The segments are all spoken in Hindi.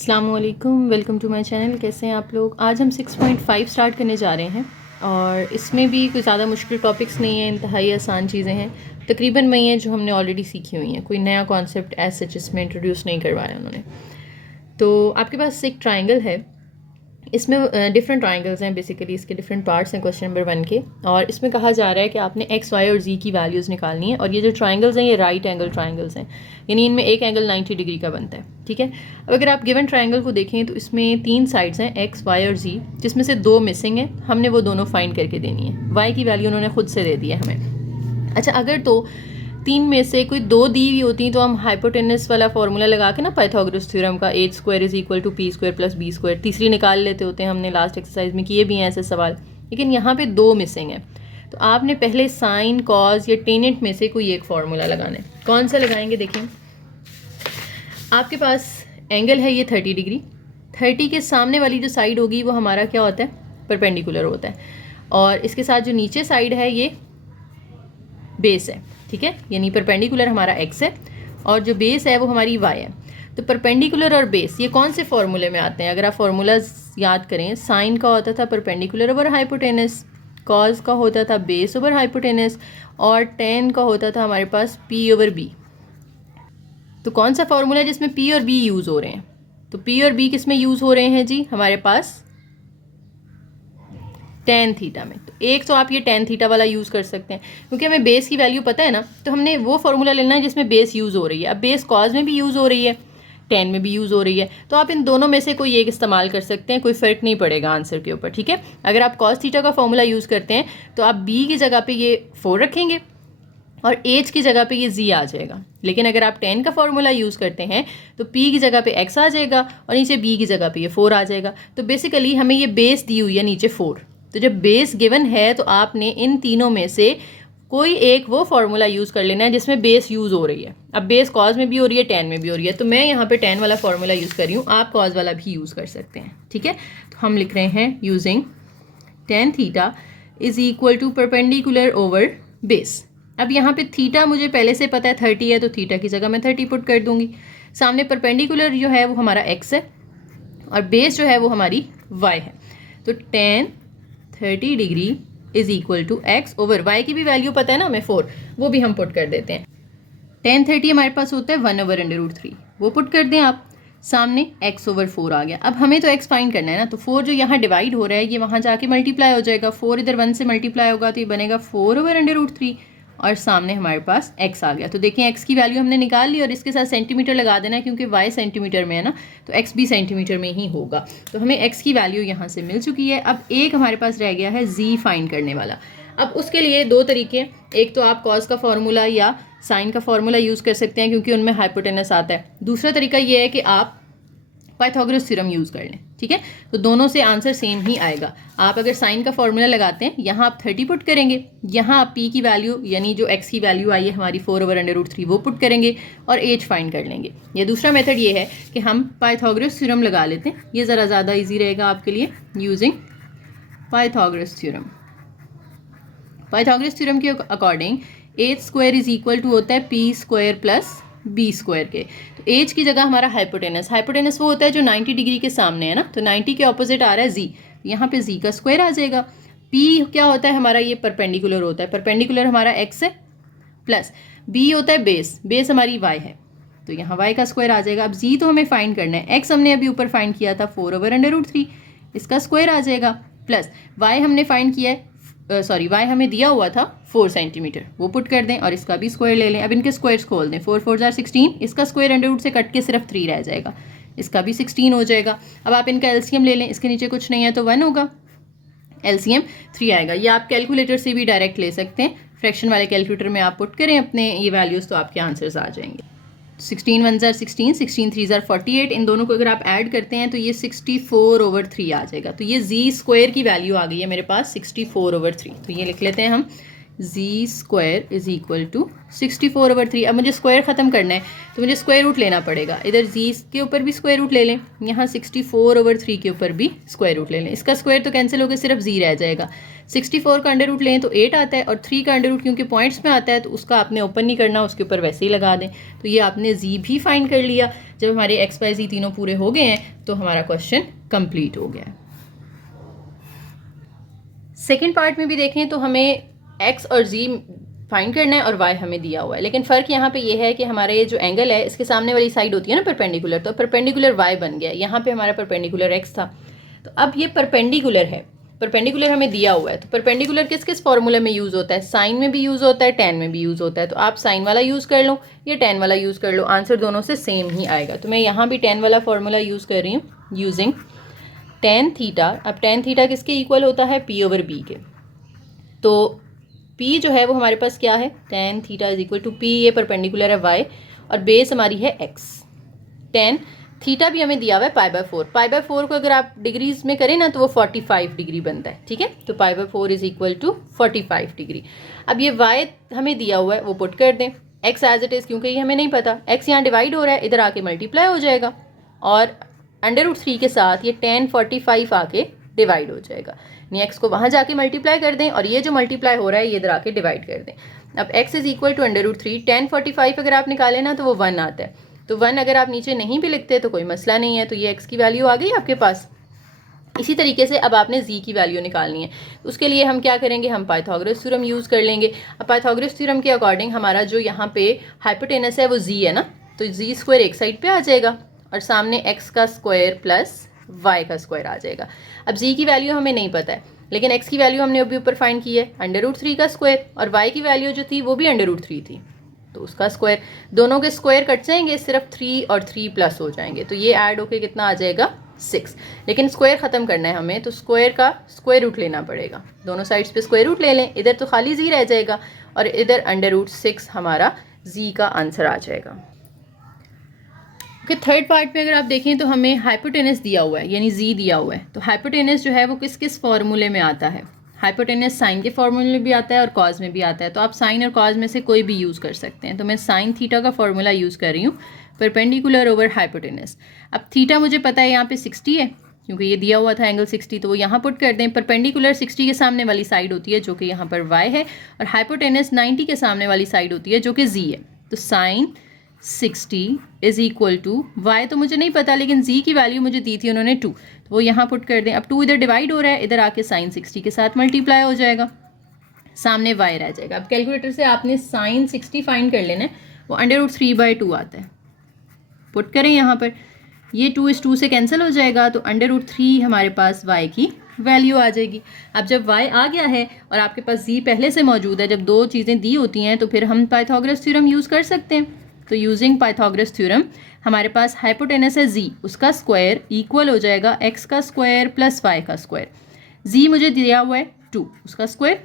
अस्सलामुअलैकुम, वेलकम टू माय चैनल। कैसे हैं आप लोग। आज हम 6.5 स्टार्ट करने जा रहे हैं और इसमें भी कोई ज़्यादा मुश्किल टॉपिक्स नहीं हैं, इंतहाई आसान चीज़ें हैं। तकरीबन वही हैं जो हमने ऑलरेडी सीखी हुई हैं, कोई नया कॉन्सेप्ट एज सच इसमें इंट्रोड्यूस नहीं करवाया उन्होंने। तो आपके पास एक ट्राइंगल है, इसमें डिफरेंट ट्राइंगल्स हैं, बेसिकली इसके डिफरेंट पार्ट्स हैं क्वेश्चन नंबर 1 के। और इसमें कहा जा रहा है कि आपने एक्स, वाई और जी की वैल्यूज़ निकालनी है। और ये जो ट्राइंगल्स हैं ये राइट एंगल ट्राइंगल्स हैं, यानी इनमें एक एंगल 90 डिग्री का बनता है। ठीक है, अब अगर आप गिवन ट्राइंगल को देखें तो इसमें 3 साइड्स हैं, एक्स, वाई और जी, जिसमें से 2 मिसिंग हैं। हमने वो दोनों फाइंड करके देनी है। वाई की वैल्यू उन्होंने खुद से दे दी है हमें। अच्छा, अगर तो 3 में से कोई 2 दी हुई होती तो हम हाइपोटेनस वाला फॉर्मूला लगा के ना, पाइथागोरस थ्योरम का, h square is equal to p square plus b square, तीसरी निकाल लेते होते हैं। हमने लास्ट एक्सरसाइज में किए भी हैं ऐसे सवाल, लेकिन यहाँ पे 2 मिसिंग है। तो आपने पहले साइन, कॉज या टेनेंट में से कोई एक फार्मूला लगाना है। कौन सा लगाएंगे देखें। आपके पास एंगल है ये 30 डिग्री। 30 के सामने वाली जो साइड होगी वो हमारा क्या होता है, परपेंडिकुलर होता है। और इसके साथ जो नीचे साइड है ये बेस है। ठीक है, यानी परपेंडिकुलर हमारा x है और जो बेस है वो हमारी y है। तो परपेंडिकुलर और बेस ये कौन से फॉर्मूले में आते हैं। अगर आप फॉर्मूलाज याद करें, साइन का होता था परपेंडिकुलर ओवर हाइपोटेनस, कॉज का होता था बेस ओवर हाइपोटेनस, और टेन का होता था हमारे पास p ओवर b। तो कौन सा फॉर्मूला है जिसमें p और b यूज़ हो रहे हैं। तो p और b किस में यूज़ हो रहे हैं जी, हमारे पास टेन थीटा में। तो एक तो आप ये टेन थीटा वाला यूज़ कर सकते हैं, क्योंकि हमें बेस की वैल्यू पता है ना, तो हमने वो फॉर्मूला लेना है जिसमें बेस यूज़ हो रही है। अब बेस कॉज में भी यूज़ हो रही है, टेन में भी यूज़ हो रही है, तो आप इन दोनों में से कोई एक इस्तेमाल कर सकते हैं, कोई फ़र्क नहीं पड़ेगा आंसर के ऊपर। ठीक है, अगर आप कॉस थीटा का फॉर्मूला यूज़ करते हैं तो आप बी की जगह पे ये 4 रखेंगे और एच की जगह पे ये जी आ जाएगा। लेकिन अगर आप 10 का फॉर्मूला यूज़ करते हैं तो पी की जगह पे एक्स आ जाएगा और नीचे बी की जगह पे ये 4 आ जाएगा। तो बेसिकली हमें ये बेस दी हुई है नीचे 4। तो जब बेस गिवन है तो आपने इन तीनों में से कोई एक वो फॉर्मूला यूज़ कर लेना है जिसमें बेस यूज़ हो रही है। अब बेस कॉज में भी हो रही है, 10 में भी हो रही है, तो मैं यहाँ पे 10 वाला फॉर्मूला यूज़ कर रही हूँ, आप कॉज वाला भी यूज़ कर सकते हैं। ठीक है, तो हम लिख रहे हैं using tan theta is equal to perpendicular over base. अब यहाँ पे थीटा मुझे पहले से पता है 30 है, तो थीटा की जगह मैं 30 पुट कर दूंगी। सामने परपेंडिकुलर जो है वो हमारा x है और बेस जो है वो हमारी y है। तो tan 30 degree is equal to x over y की भी वैल्यू पता है ना हमें 4, वो भी हम पुट कर देते हैं। टेन 30 हमारे पास होता है 1/√3, वो पुट कर दें आप। सामने x ओवर 4 आ गया। अब हमें तो x फाइंड करना है ना, तो 4 जो यहाँ डिवाइड हो रहा है ये वहाँ जाके मल्टीप्लाई हो जाएगा। 4 इधर 1 से मल्टीप्लाई होगा तो ये बनेगा 4/√3 और सामने हमारे पास x आ गया। तो देखें x की वैल्यू हमने निकाल ली और इसके साथ सेंटीमीटर लगा देना है, क्योंकि y सेंटीमीटर में है ना, तो x भी सेंटीमीटर में ही होगा। तो हमें x की वैल्यू यहाँ से मिल चुकी है। अब एक हमारे पास रह गया है z फाइंड करने वाला। अब उसके लिए 2 तरीके, एक तो आप कॉस का फॉर्मूला या साइन का फॉर्मूला यूज़ कर सकते हैं क्योंकि उनमें हाइपोटेनस आता है। दूसरा तरीका ये है कि आप पाइथागोरस थ्योरम यूज़ कर लें। ठीक है, तो दोनों से आंसर सेम ही आएगा। आप अगर साइन का फॉर्मूला लगाते हैं, यहाँ आप 30 पुट करेंगे, यहाँ आप p की वैल्यू यानी जो x की वैल्यू आई है हमारी 4/√3 वो पुट करेंगे और h फाइंड कर लेंगे। ये दूसरा मेथड ये है कि हम पाइथागोरस थ्योरम लगा लेते हैं, ये ज़रा ज़्यादा ईजी रहेगा आपके लिए। Using Pythagoras theorem, Pythagoras theorem के according h square is equal to होता है p square plus b square के। तो h की जगह हमारा हाइपोटेनस, हाइपोटेनस वो होता है जो 90 डिग्री के सामने है ना, तो 90 के ऑपोजिट आ रहा है z, यहाँ पे z का स्क्वायर आ जाएगा। p क्या होता है हमारा, ये परपेंडिकुलर होता है, परपेंडिकुलर हमारा x है, प्लस b होता है बेस, बेस हमारी y है, तो यहाँ y का स्क्वायर आ जाएगा। अब z तो हमें फाइंड करना है, x हमने अभी ऊपर फाइंड किया था 4/√3, इसका स्क्वायर आ जाएगा, प्लस y हमने फाइंड किया है, सॉरी y हमें दिया हुआ था 4 सेंटीमीटर, वो पुट कर दें और इसका भी स्क्वायर ले लें। अब इनके स्क्वायर्स खोल दें, 4 4 16, इसका स्क्वायर अंडर से कट के सिर्फ 3 रह जाएगा, इसका भी 16 हो जाएगा। अब आप इनका एलसीएम ले लें, इसके नीचे कुछ नहीं है तो 1 होगा, एलसीएम 3 आएगा। ये आप कैलकुलेटर से भी डायरेक्ट ले सकते हैं, फ्रैक्शन वाले कैलकुलेटर में आप पुट करें अपने ये वैल्यूज़ तो आपके आंसर्स आ जाएंगे। 16 1 16, 16 3 48, इन दोनों को अगर आप ऐड करते हैं तो ये 64/3 आ जाएगा। तो ये z स्क्वायर की वैल्यू आ गई है मेरे पास 64/3। तो ये लिख लेते हैं हम, जी स्क्वायर इज इक्वल टू 64/3। अब मुझे स्क्वायर ख़त्म करना है तो मुझे स्क्वायर रूट लेना पड़ेगा। इधर जी के ऊपर भी स्क्वायर रूट ले लें, यहाँ 64/3 के ऊपर भी स्क्वायर रूट ले लें। इसका स्क्वायर तो कैंसिल होकर सिर्फ जी रह जाएगा। 64 का अंडर रूट लें तो 8 आता है, और 3 का अंडर रूट क्योंकि पॉइंट्स में आता है तो उसका आपने ओपन नहीं करना, उसके ऊपर वैसे ही लगा दें। तो ये आपने जी भी फाइंड कर लिया। जब हमारे एक्स वाई जी तीनों पूरे हो गए हैं तो हमारा क्वेश्चन कंप्लीट हो गया है। सेकेंड पार्ट में भी देखें तो हमें एक्स और जी फाइंड करना है और वाई हमें दिया हुआ है, लेकिन फ़र्क यहाँ पे ये है कि हमारा ये जो एंगल है इसके सामने वाली साइड होती है ना परपेंडिकुलर, तो परपेंडिकुलर वाई बन गया। यहाँ पे हमारा परपेंडिकुलर एक्स था, तो अब ये परपेंडिकुलर है, परपेंडिकुलर हमें दिया हुआ है। तो परपेंडिकुलर किस किस फॉर्मूले में यूज़ होता है? साइन में भी यूज़ होता है, टेन में भी यूज़ होता है। तो आप साइन वाला यूज़ कर लो या टेन वाला यूज़ कर लो, आंसर दोनों से सेम ही आएगा। तो मैं यहाँ भी टेन वाला फॉर्मूला यूज़ कर रही हूँ, यूजिंग टेन थीटा। अब टेन थीटा किसके इक्वल होता है? पी ओवर बी के। तो P जो है वो हमारे पास क्या है? Tan theta is equal to P, ये परपेंडिकुलर है Y और बेस हमारी है X। टेन थीटा भी हमें दिया हुआ है π/4। π/4 को अगर आप डिग्रीज में करें ना तो वो 45 डिग्री बनता है, ठीक है। तो π/4 इज इक्वल टू 45 डिग्री। अब ये Y हमें दिया हुआ है वो पुट कर दें, X एज इट इज़, क्योंकि ये हमें नहीं पता। X यहाँ डिवाइड हो रहा है, इधर आके मल्टीप्लाई हो जाएगा और √3 के साथ ये tan 45 आके डिवाइड हो जाएगा। यानी एक्स को वहाँ जाके मल्टीप्लाई कर दें और ये जो मल्टीप्लाई हो रहा है ये इधर आके डिवाइड कर दें। अब x is equal to √3, tan 45 अगर आप निकालें ना तो वो 1 आता है। तो 1 अगर आप नीचे नहीं भी लिखते तो कोई मसला नहीं है, तो ये x की वैल्यू आ गई आपके पास। इसी तरीके से अब आपने z की वैल्यू निकालनी है, उसके लिए हम क्या करेंगे? हम पाइथागोरस थ्योरम यूज़ कर लेंगे। अब पाइथागोरस थ्योरम के अकॉर्डिंग हमारा जो यहाँ पे हाइपोटेनस है वो z है ना, तो जी स्क्वायर एक साइड पे आ जाएगा और सामने x का स्क्वायर प्लस y का स्क्वायर आ जाएगा। अब z की वैल्यू हमें नहीं पता है, लेकिन x की वैल्यू हमने अभी ऊपर फाइंड की है √3 का स्क्वायर, और y की वैल्यू जो थी वो भी √3 थी, तो उसका स्क्वायर। दोनों के स्क्वायर कट जाएंगे, सिर्फ 3 और 3 प्लस हो जाएंगे, तो ये ऐड होके कितना आ जाएगा? 6। लेकिन स्क्वायर ख़त्म करना है हमें, तो स्क्वायर का स्क्वायर रूट लेना पड़ेगा। दोनों साइड्स पे स्क्वायर रूट ले लें, इधर तो खाली जी रह जाएगा और इधर √6 हमारा जी का आंसर आ जाएगा। थर्ड पार्ट में अगर आप देखें तो हमें हाइपोटेनस दिया हुआ है, यानी जी दिया हुआ है। तो हाइपोटेनस जो है वो किस किस फॉर्मूले में आता है? हाइपोटेनस साइन के फॉर्मूले में भी आता है और कॉज में भी आता है। तो आप साइन और कॉज में से कोई भी यूज़ कर सकते हैं। तो मैं साइन थीटा का फॉर्मूला यूज़ कर रही हूँ, परपेंडिकुलर ओवर हाइपोटेनस। अब थीटा मुझे पता है यहाँ पे 60 है, क्योंकि ये दिया हुआ था एंगल 60, तो वो यहाँ पुट कर दें। परपेंडिकुलर 60 के सामने वाली साइड होती है जो कि यहाँ पर y है, और हाइपोटेनस 90 के सामने वाली साइड होती है जो कि z है। तो sine 60 is equal to y तो मुझे नहीं पता, लेकिन z की वैल्यू मुझे दी थी उन्होंने 2, तो वो यहाँ पुट कर दें। अब 2 इधर डिवाइड हो रहा है, इधर आके साइन 60 के साथ मल्टीप्लाई हो जाएगा, सामने y रह जाएगा। अब कैलकुलेटर से आपने साइन 60 फाइंड कर लेना है, वो √3/2 आता है। पुट करें यहाँ पर, ये 2 इस 2 से कैंसिल हो जाएगा, तो √3 हमारे पास y की वैल्यू आ जाएगी। अब जब y आ गया है और आपके पास z पहले से मौजूद है, जब दो चीज़ें दी होती हैं तो फिर हम पाइथागोरस थ्योरम यूज़ कर सकते हैं। तो यूजिंग पाइथागोरस थ्योरम हमारे पास हाइपोटेनस है z, उसका स्क्वायर इक्वल हो जाएगा x का स्क्वायर प्लस y का स्क्वायर। z मुझे दिया हुआ है 2, उसका स्क्वायर।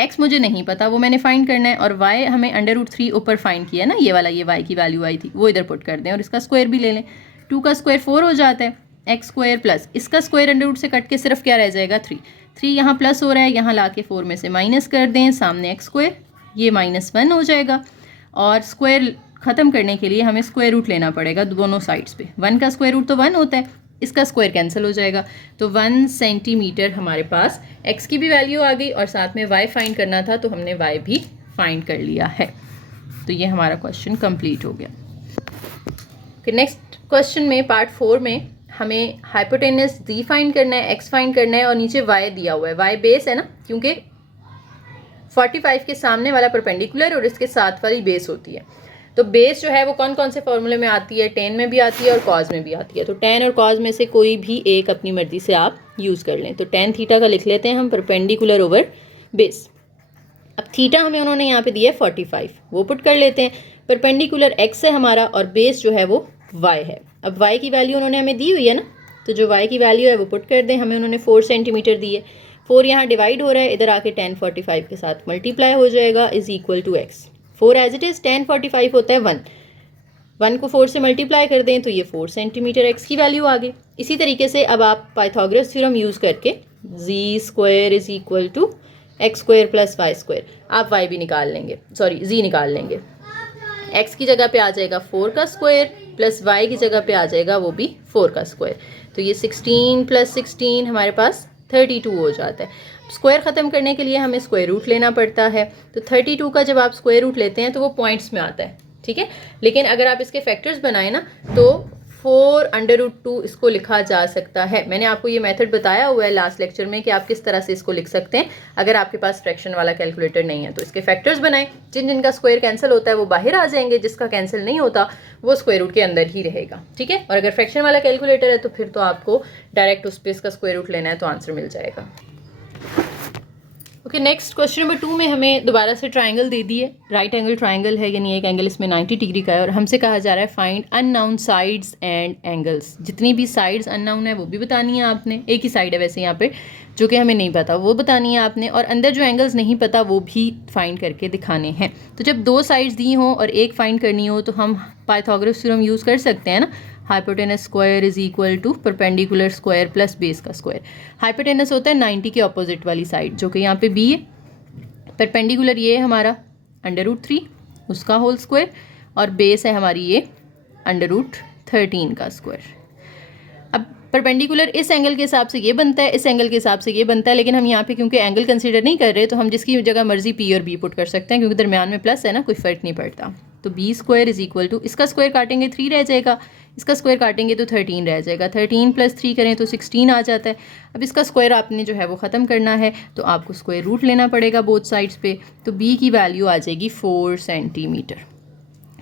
x मुझे नहीं पता, वो मैंने फाइंड करना है, और y हमें √3 ऊपर फाइंड किया ना, ये वाला, ये y की वैल्यू आई थी, वो इधर पुट कर दें और इसका स्क्वायर भी ले लें। 2 का स्क्वायर 4 हो जाता है, x स्क्वायर प्लस इसका स्क्वायर √, से कट के सिर्फ क्या रह जाएगा? 3 यहाँ प्लस हो रहा है, यहाँ ला के 4 में से माइनस कर दें, सामने x स्क्वायर, ये -1 हो जाएगा। और स्क्वायर ख़त्म करने के लिए हमें स्क्वायर रूट लेना पड़ेगा दोनों साइड्स पे। 1 का स्क्वायर रूट तो 1 होता है, इसका स्क्वायर कैंसिल हो जाएगा, तो 1 सेंटीमीटर हमारे पास x की भी वैल्यू आ गई और साथ में y फाइंड करना था, तो हमने y भी फाइंड कर लिया है। तो ये हमारा क्वेश्चन कंप्लीट हो गया। नेक्स्ट क्वेश्चन में पार्ट 4 में हमें हाइपोटेनस z फाइंड करना है, x फाइंड करना है और नीचे y दिया हुआ है। y बेस है ना, क्योंकि 45 के सामने वाला परपेंडिकुलर और इसके साथ वाली बेस होती है। तो बेस जो है वो कौन कौन से फॉर्मूले में आती है? टेन में भी आती है और कॉज में भी आती है। तो टेन और कॉज में से कोई भी एक अपनी मर्जी से आप यूज़ कर लें। तो टेन थीटा का लिख लेते हैं हम, परपेंडिकुलर ओवर बेस। अब थीटा हमें उन्होंने यहाँ पे दिया है 45, वो पुट कर लेते हैं। परपेंडिकुलर x है हमारा और बेस जो है वो y है। अब y की वैल्यू उन्होंने हमें दी हुई है ना, तो जो y की वैल्यू है वो पुट कर दें। हमें उन्होंने 4 सेंटीमीटर दी है, 4 यहाँ डिवाइड हो रहा है, इधर आके tan 45 के साथ मल्टीप्लाई हो जाएगा, is equal to x। 4 as it is, tan 45 होता है 1 को 4 से मल्टीप्लाई कर दें तो ये 4 सेंटीमीटर x की वैल्यू आ गई। इसी तरीके से अब आप पाइथागोरस थ्योरम यूज़ करके z square is equal to x square plus y square, आप वाई भी निकाल लेंगे, सॉरी जी निकाल लेंगे। एक्स की जगह पे आ जाएगा 4 का स्क्वायर प्लस वाई की जगह पे आ जाएगा वो भी 4 का स्क्वायर। तो ये 16 प्लस 16 हमारे पास 32 हो जाता है। स्क्वायर ख़त्म करने के लिए हमें स्क्वायर रूट लेना पड़ता है। तो 32 का जब आप स्क्वायर रूट लेते हैं तो वो पॉइंट्स में आता है, ठीक है। लेकिन अगर आप इसके फैक्टर्स बनाए ना तो 4√2 इसको लिखा जा सकता है। मैंने आपको ये मेथड बताया हुआ है लास्ट लेक्चर में कि आप किस तरह से इसको लिख सकते हैं अगर आपके पास फ्रैक्शन वाला कैलकुलेटर नहीं है। तो इसके फैक्टर्स बनाएं, जिनका स्क्वायर कैंसिल होता है वो बाहर आ जाएंगे, जिसका कैंसिल नहीं होता वो स्क्वायर रूट के अंदर ही रहेगा, ठीक है। और अगर फ्रैक्शन वाला कैलकुलेटर है तो फिर तो आपको डायरेक्ट उस पर इसका स्क्वायर रूट लेना है तो आंसर मिल जाएगा। ओके, नेक्स्ट क्वेश्चन नंबर 2 में हमें दोबारा से ट्राइंगल दे दी है। राइट एंगल ट्राइंगल है, यानी एक एंगल इसमें 90 डिग्री का है और हमसे कहा जा रहा है find unknown sides and angles. जितनी भी साइड्स अननाउन है वो भी बतानी है आपने, एक ही साइड है वैसे यहाँ पे जो कि हमें नहीं पता वो बतानी है आपने, और अंदर जो एंगल्स नहीं पता वो भी फाइंड करके दिखाने हैं। तो जब 2 साइड्स दी हों और एक फाइंड करनी हो तो हम पाइथागोरस थ्योरम यूज़ कर सकते हैं ना। Hypotenuse square is equal to perpendicular square plus base का स्क्वायर। हाइपोटेनस होता है 90 के ऑपोजिट वाली साइड जो कि यहाँ पे बी है। परपेंडिकुलर ये है हमारा √3 उसका होल स्क्वायर, और बेस है हमारी ये √13 का स्क्वायर। अब परपेंडिकुलर इस एंगल के हिसाब से ये बनता है, इस एंगल के हिसाब से ये बनता है, लेकिन हम यहाँ पे क्योंकि एंगल कंसीडर नहीं कर रहे तो हम जिसकी जगह मर्जी पी और बी पुट कर सकते हैं क्योंकि दरमियान में प्लस है ना, कोई फर्क नहीं पड़ता। तो b square is equal to, इसका स्क्वायर काटेंगे 3 रह जाएगा, इसका स्क्वायर काटेंगे तो 13 रह जाएगा, 13 प्लस 3 करें तो 16 आ जाता है। अब इसका स्क्वायर आपने जो है वो ख़त्म करना है तो आपको स्क्वायर रूट लेना पड़ेगा बोथ साइड्स पे। तो बी की वैल्यू आ जाएगी 4 सेंटीमीटर।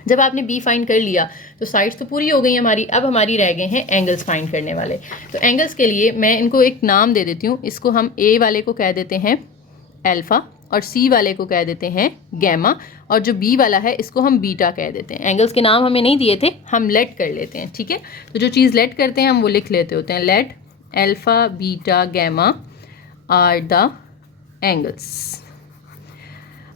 जब आपने बी फाइंड कर लिया तो साइड्स तो पूरी हो गई हमारी, अब हमारी रह गए हैं एंगल्स फाइंड करने वाले। तो एंगल्स के लिए मैं इनको एक नाम दे देती हूँ, इसको हम ए वाले को कह देते हैं अल्फ़ा और सी वाले को कह देते हैं गैमा, और जो बी वाला है इसको हम बीटा कह देते हैं। एंगल्स के नाम हमें नहीं दिए थे, हम लेट कर लेते हैं, ठीक है। तो जो चीज़ लेट करते हैं हम वो लिख लेते होते हैं, let alpha beta gamma are the angles.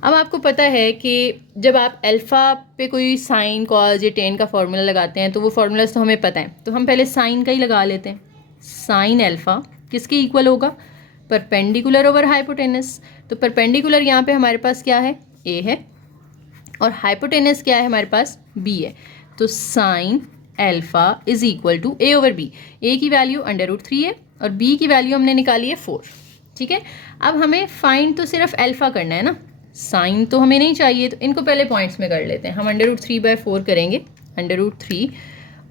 अब आपको पता है कि जब आप अल्फ़ा पे कोई साइन कॉस या टेन का फार्मूला लगाते हैं तो वो फार्मूलाज तो हमें पता है, तो हम पहले साइन का ही लगा लेते हैं। साइन अल्फ़ा किसके इक्वल होगा, परपेंडिकुलर ओवर हाइपोटेनस। तो परपेंडिकुलर यहाँ पे हमारे पास क्या है, ए है, और हाइपोटेनस क्या है हमारे पास, बी है। तो sine alpha is equal to A over B. A की वैल्यू √3 है और बी की वैल्यू हमने निकाली है 4, ठीक है। अब हमें फाइंड तो सिर्फ अल्फ़ा करना है ना, साइन तो हमें नहीं चाहिए, तो इनको पहले पॉइंट्स में कर लेते हैं। हम √3/4 करेंगे, √3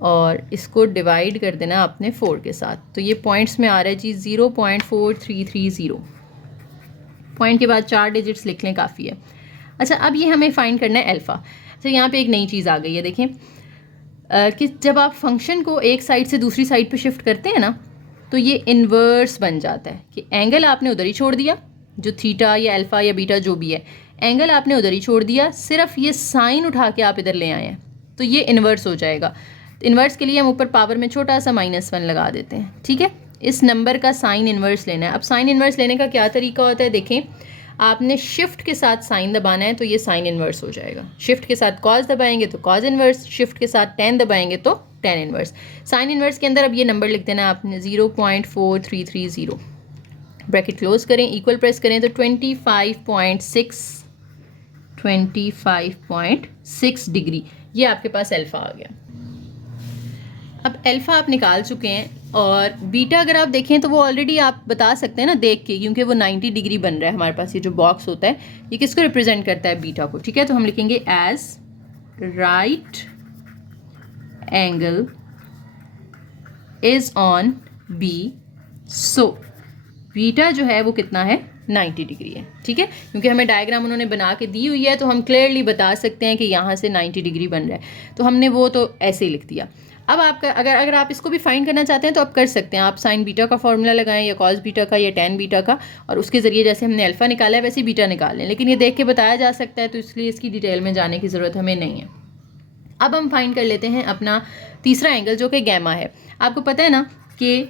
और इसको डिवाइड कर देना आपने 4 के साथ। तो ये पॉइंट्स में आ रहा है जी 0.4330। पॉइंट के बाद 4 डिजिट्स लिख लें, काफ़ी है। अच्छा, अब ये हमें फाइंड करना है अल्फ़ा। तो यहाँ पे एक नई चीज़ आ गई है, देखें कि जब आप फंक्शन को एक साइड से दूसरी साइड पे शिफ्ट करते हैं ना तो ये इन्वर्स बन जाता है कि एंगल आपने उधर ही छोड़ दिया, जो थीटा या अल्फ़ा या बीटा जो भी है, एंगल आपने उधर ही छोड़ दिया, सिर्फ ये साइन उठा के आप इधर ले आए हैं तो ये इन्वर्स हो जाएगा। इन्वर्स के लिए हम ऊपर पावर में छोटा सा -1 लगा देते हैं, ठीक है। इस नंबर का साइन इन्वर्स लेना है। अब साइन इन्वर्स लेने का क्या तरीका होता है, देखें आपने शिफ्ट के साथ साइन दबाना है तो ये साइन इन्वर्स हो जाएगा। शिफ्ट के साथ कॉस दबाएंगे तो कॉस इन्वर्स, शिफ्ट के साथ टेन दबाएंगे तो टेन इन्वर्स। साइन इन्वर्स के अंदर अब ये नंबर लिख देना है आपने 0.4330। ब्रैकेट क्लोज करें, इक्वल प्रेस करें तो 25.6 डिग्री, ये आपके पास अल्फ़ा आ गया। अब अल्फ़ा आप निकाल चुके हैं, और बीटा अगर आप देखें तो वो ऑलरेडी आप बता सकते हैं ना देख के, क्योंकि वो 90 डिग्री बन रहा है हमारे पास। ये जो बॉक्स होता है ये किसको रिप्रेजेंट करता है, बीटा को, ठीक है। तो हम लिखेंगे as right angle is on b, so beta जो है वो कितना है, 90 डिग्री है, ठीक है। क्योंकि हमें डायग्राम उन्होंने बना के दी हुई है तो हम क्लियरली बता सकते हैं कि यहाँ से 90 डिग्री बन रहा है, तो हमने वो तो ऐसे ही लिख दिया। अब आपका अगर आप इसको भी फाइंड करना चाहते हैं तो आप कर सकते हैं। आप साइन बीटा का फॉर्मूला लगाएं या कॉस बीटा का या टेन बीटा का, और उसके ज़रिए जैसे हमने अल्फ़ा निकाला है वैसे ही बीटा निकाल लें, लेकिन ये देख के बताया जा सकता है तो इसलिए इसकी डिटेल में जाने की ज़रूरत हमें नहीं है। अब हम फाइंड कर लेते हैं अपना तीसरा एंगल जो कि गैमा है। आपको पता है ना कि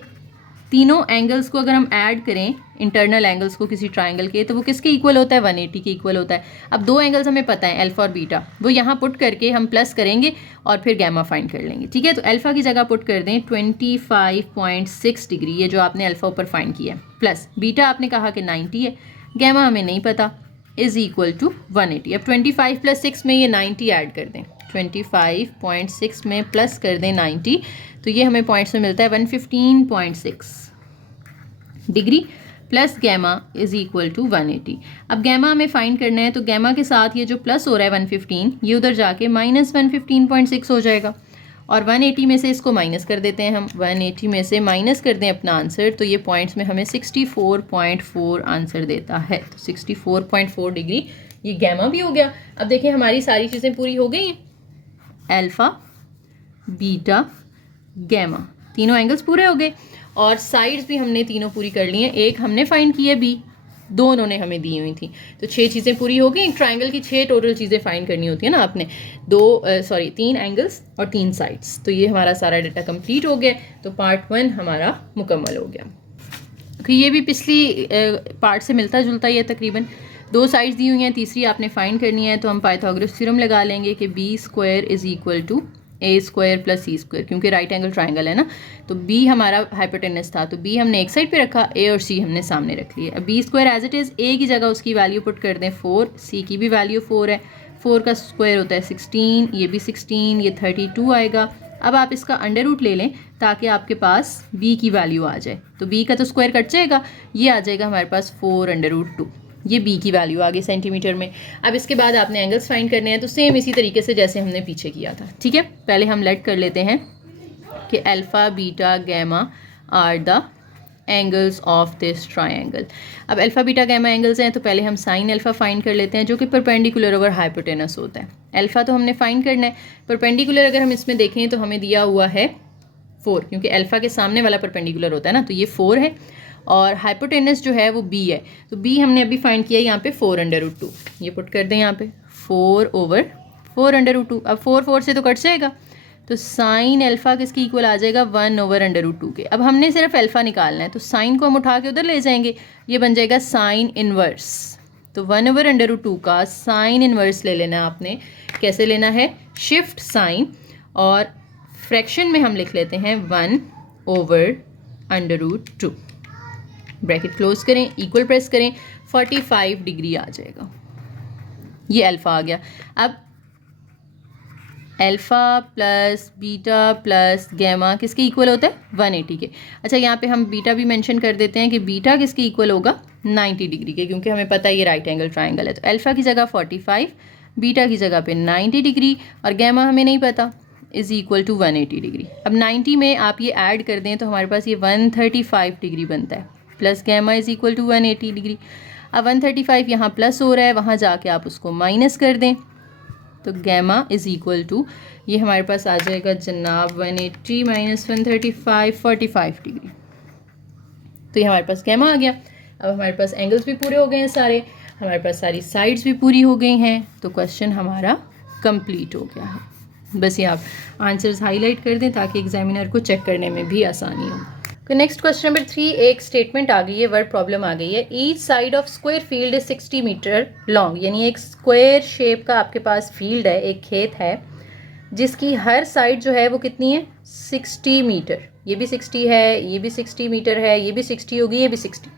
तीनों एंगल्स को अगर हम ऐड करें, इंटरनल एंगल्स को किसी ट्राइंगल के, तो वो किसके इक्वल होता है, 180 के इक्वल होता है। अब दो एंगल्स हमें पता है अल्फ़ा और बीटा, वो यहाँ पुट करके हम प्लस करेंगे और फिर गैमा फाइंड कर लेंगे, ठीक है। तो अल्फ़ा की जगह पुट कर दें 25.6 डिग्री, ये जो आपने अल्फ़ा ऊपर फाइंड किया है, प्लस बीटा आपने कहा कि 90 है गैमा हमें नहीं पता, इज़ इक्वल टू 180। अब 25 + 6 में ये 90 ऐड कर दें, 25.6 में प्लस कर दें 90, तो ये हमें पॉइंट्स में मिलता है 115.6 degree plus gamma is equal to 180। अब गैमा हमें फाइंड करना है, तो गैमा के साथ ये जो प्लस हो रहा है 115, ये उधर जाके -115.6 हो जाएगा, और 180 में से इसको माइनस कर देते हैं हम, 180 में से माइनस कर दें अपना आंसर, तो ये पॉइंट्स में हमें 64.4 आंसर देता है। तो 64.4 डिग्री ये गैमा भी हो गया। अब देखिए हमारी सारी चीज़ें पूरी हो गई हैं, अल्फ़ा, बीटा, गैमा, तीनों एंगल्स पूरे हो गए, और साइड्स भी हमने तीनों पूरी कर ली हैं। एक हमने फाइंड की है बी, दो उन्होंने हमें दी हुई थी, तो 6 चीज़ें पूरी हो गई। एक ट्राइंगल की 6 टोटल चीज़ें फाइंड करनी होती है ना आपने, 3 एंगल्स और 3 साइड्स। तो ये हमारा सारा डाटा कंप्लीट हो गया, तो पार्ट 1 हमारा मुकम्मल हो गया। तो ये भी पिछली पार्ट से मिलता जुलता ही है तकरीबन। 2 साइड्स दी हुई हैं, तीसरी आपने फाइंड करनी है, तो हम पाइथागोरस थ्योरम लगा लेंगे कि b² is equal to a² + c², क्योंकि राइट एंगल ट्राइंगल है ना, तो b हमारा हाइपोटेनस था, तो b हमने एक साइड पे रखा, a और c हमने सामने रख लिया। अब b² as it is, a की जगह उसकी वैल्यू पुट कर दें 4, c की भी वैल्यू 4 है, 4 का स्क्वायर होता है 16, ये भी 16, ये 32 आएगा। अब आप इसका अंडर रूट ले लें ताकि आपके पास b की वैल्यू आ जाए, तो b का तो स्क्वायर कट जाएगा, ये आ जाएगा हमारे पास 4√2, ये b की वैल्यू आ गई सेंटीमीटर में। अब इसके बाद आपने एंगल्स फाइंड करने हैं, तो सेम इसी तरीके से जैसे हमने पीछे किया था, ठीक है। पहले हम लेट कर लेते हैं कि alpha, beta, gamma are the angles of this triangle. अब अल्फ़ा, बीटा, गैमा एंगल्स हैं, तो पहले हम साइन अल्फ़ा फाइंड कर लेते हैं, जो कि परपेंडिकुलर ओवर हाइपोटेनस होता है। अल्फ़ा तो हमने फाइंड करना है, परपेंडिकुलर अगर हम इसमें देखें तो हमें दिया हुआ है 4, क्योंकि अल्फ़ा के सामने वाला परपेंडिकुलर होता है ना, तो ये 4 है, और हाइपोटेनस जो है वो b है, तो b हमने अभी फाइंड किया यहाँ पे 4√2, ये पुट कर दें यहाँ पे 4/4√2। अब 4 से तो कट जाएगा, तो साइन अल्फ़ा किसकी इक्वल आ जाएगा 1/√2 के। अब हमने सिर्फ अल्फ़ा निकालना है, तो साइन को हम उठा के उधर ले जाएंगे, ये बन जाएगा साइन इनवर्स, तो 1/√2 का साइन इनवर्स ले लेना आपने। कैसे लेना है, शिफ्ट साइन, और फ्रैक्शन में हम लिख लेते हैं 1/√2, ब्रैकेट क्लोज करें, इक्वल प्रेस करें, 45 डिग्री आ जाएगा, ये अल्फ़ा आ गया। अब alpha plus beta plus gamma किसके इक्वल होता है 180 के। अच्छा, यहाँ पे हम बीटा भी मेंशन कर देते हैं कि बीटा किसके इक्वल होगा 90 डिग्री के, क्योंकि हमें पता है ये राइट एंगल ट्राइंगल है। तो अल्फ़ा की जगह 45, बीटा की जगह पे 90 डिग्री, और गैमा हमें नहीं पता, इज़ इक्वल टू 180 डिग्री। अब 90 में आप ये ऐड कर दें तो हमारे पास ये 135 डिग्री बनता है, plus gamma is equal to 180 degree. अब 135 यहाँ प्लस हो रहा है, वहाँ जाके आप उसको माइनस कर दें, तो गैमा इज़ इक्वल टू ये हमारे पास आ जाएगा जनाब 180 - 135, 45 डिग्री। तो ये हमारे पास गैमा आ गया। अब हमारे पास एंगल्स भी पूरे हो गए हैं सारे, हमारे पास सारी साइड्स भी पूरी हो गई हैं, तो क्वेश्चन हमारा कंप्लीट हो गया है। बस ये आप आंसर्स हाईलाइट कर दें ताकि एग्जामिनर को चेक करने में भी आसानी हो। तो नेक्स्ट क्वेश्चन नंबर 3, एक स्टेटमेंट आ गई है, वर्ड प्रॉब्लम आ गई है। Each side of square field is 60 metre long, यानी एक स्क्वायर शेप का आपके पास फील्ड है, एक खेत है, जिसकी हर साइड जो है वो कितनी है 60 मीटर। ये भी 60 है, ये भी 60 मीटर है, ये भी 60 होगी, ये भी 60।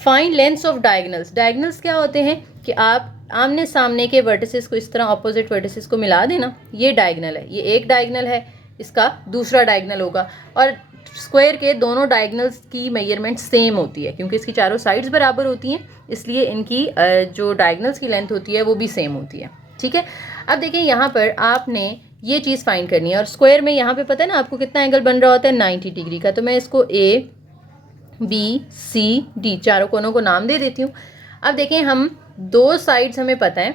Find lengths of diagonals. Diagonals क्या होते हैं कि आप आमने सामने के वर्टिसेस को इस तरह ऑपोजिट वर्टिसेस को मिला देना, ये डायगनल है, ये एक डायगनल है, इसका दूसरा डायगनल होगा। और स्क्वायर के दोनों डायगनल्स की मेजरमेंट सेम होती है, क्योंकि इसकी चारों साइड्स बराबर होती हैं, इसलिए इनकी जो डायगनल्स की लेंथ होती है वो भी सेम होती है, ठीक है। अब देखिए यहाँ पर आपने ये चीज़ फाइंड करनी है, और स्क्वायर में यहाँ पे पता है ना आपको कितना एंगल बन रहा होता है 90 डिग्री का। तो मैं इसको A, B, C, D चारों कोनों को नाम दे देती हूँ। अब देखें हम 2 साइड्स हमें पता है,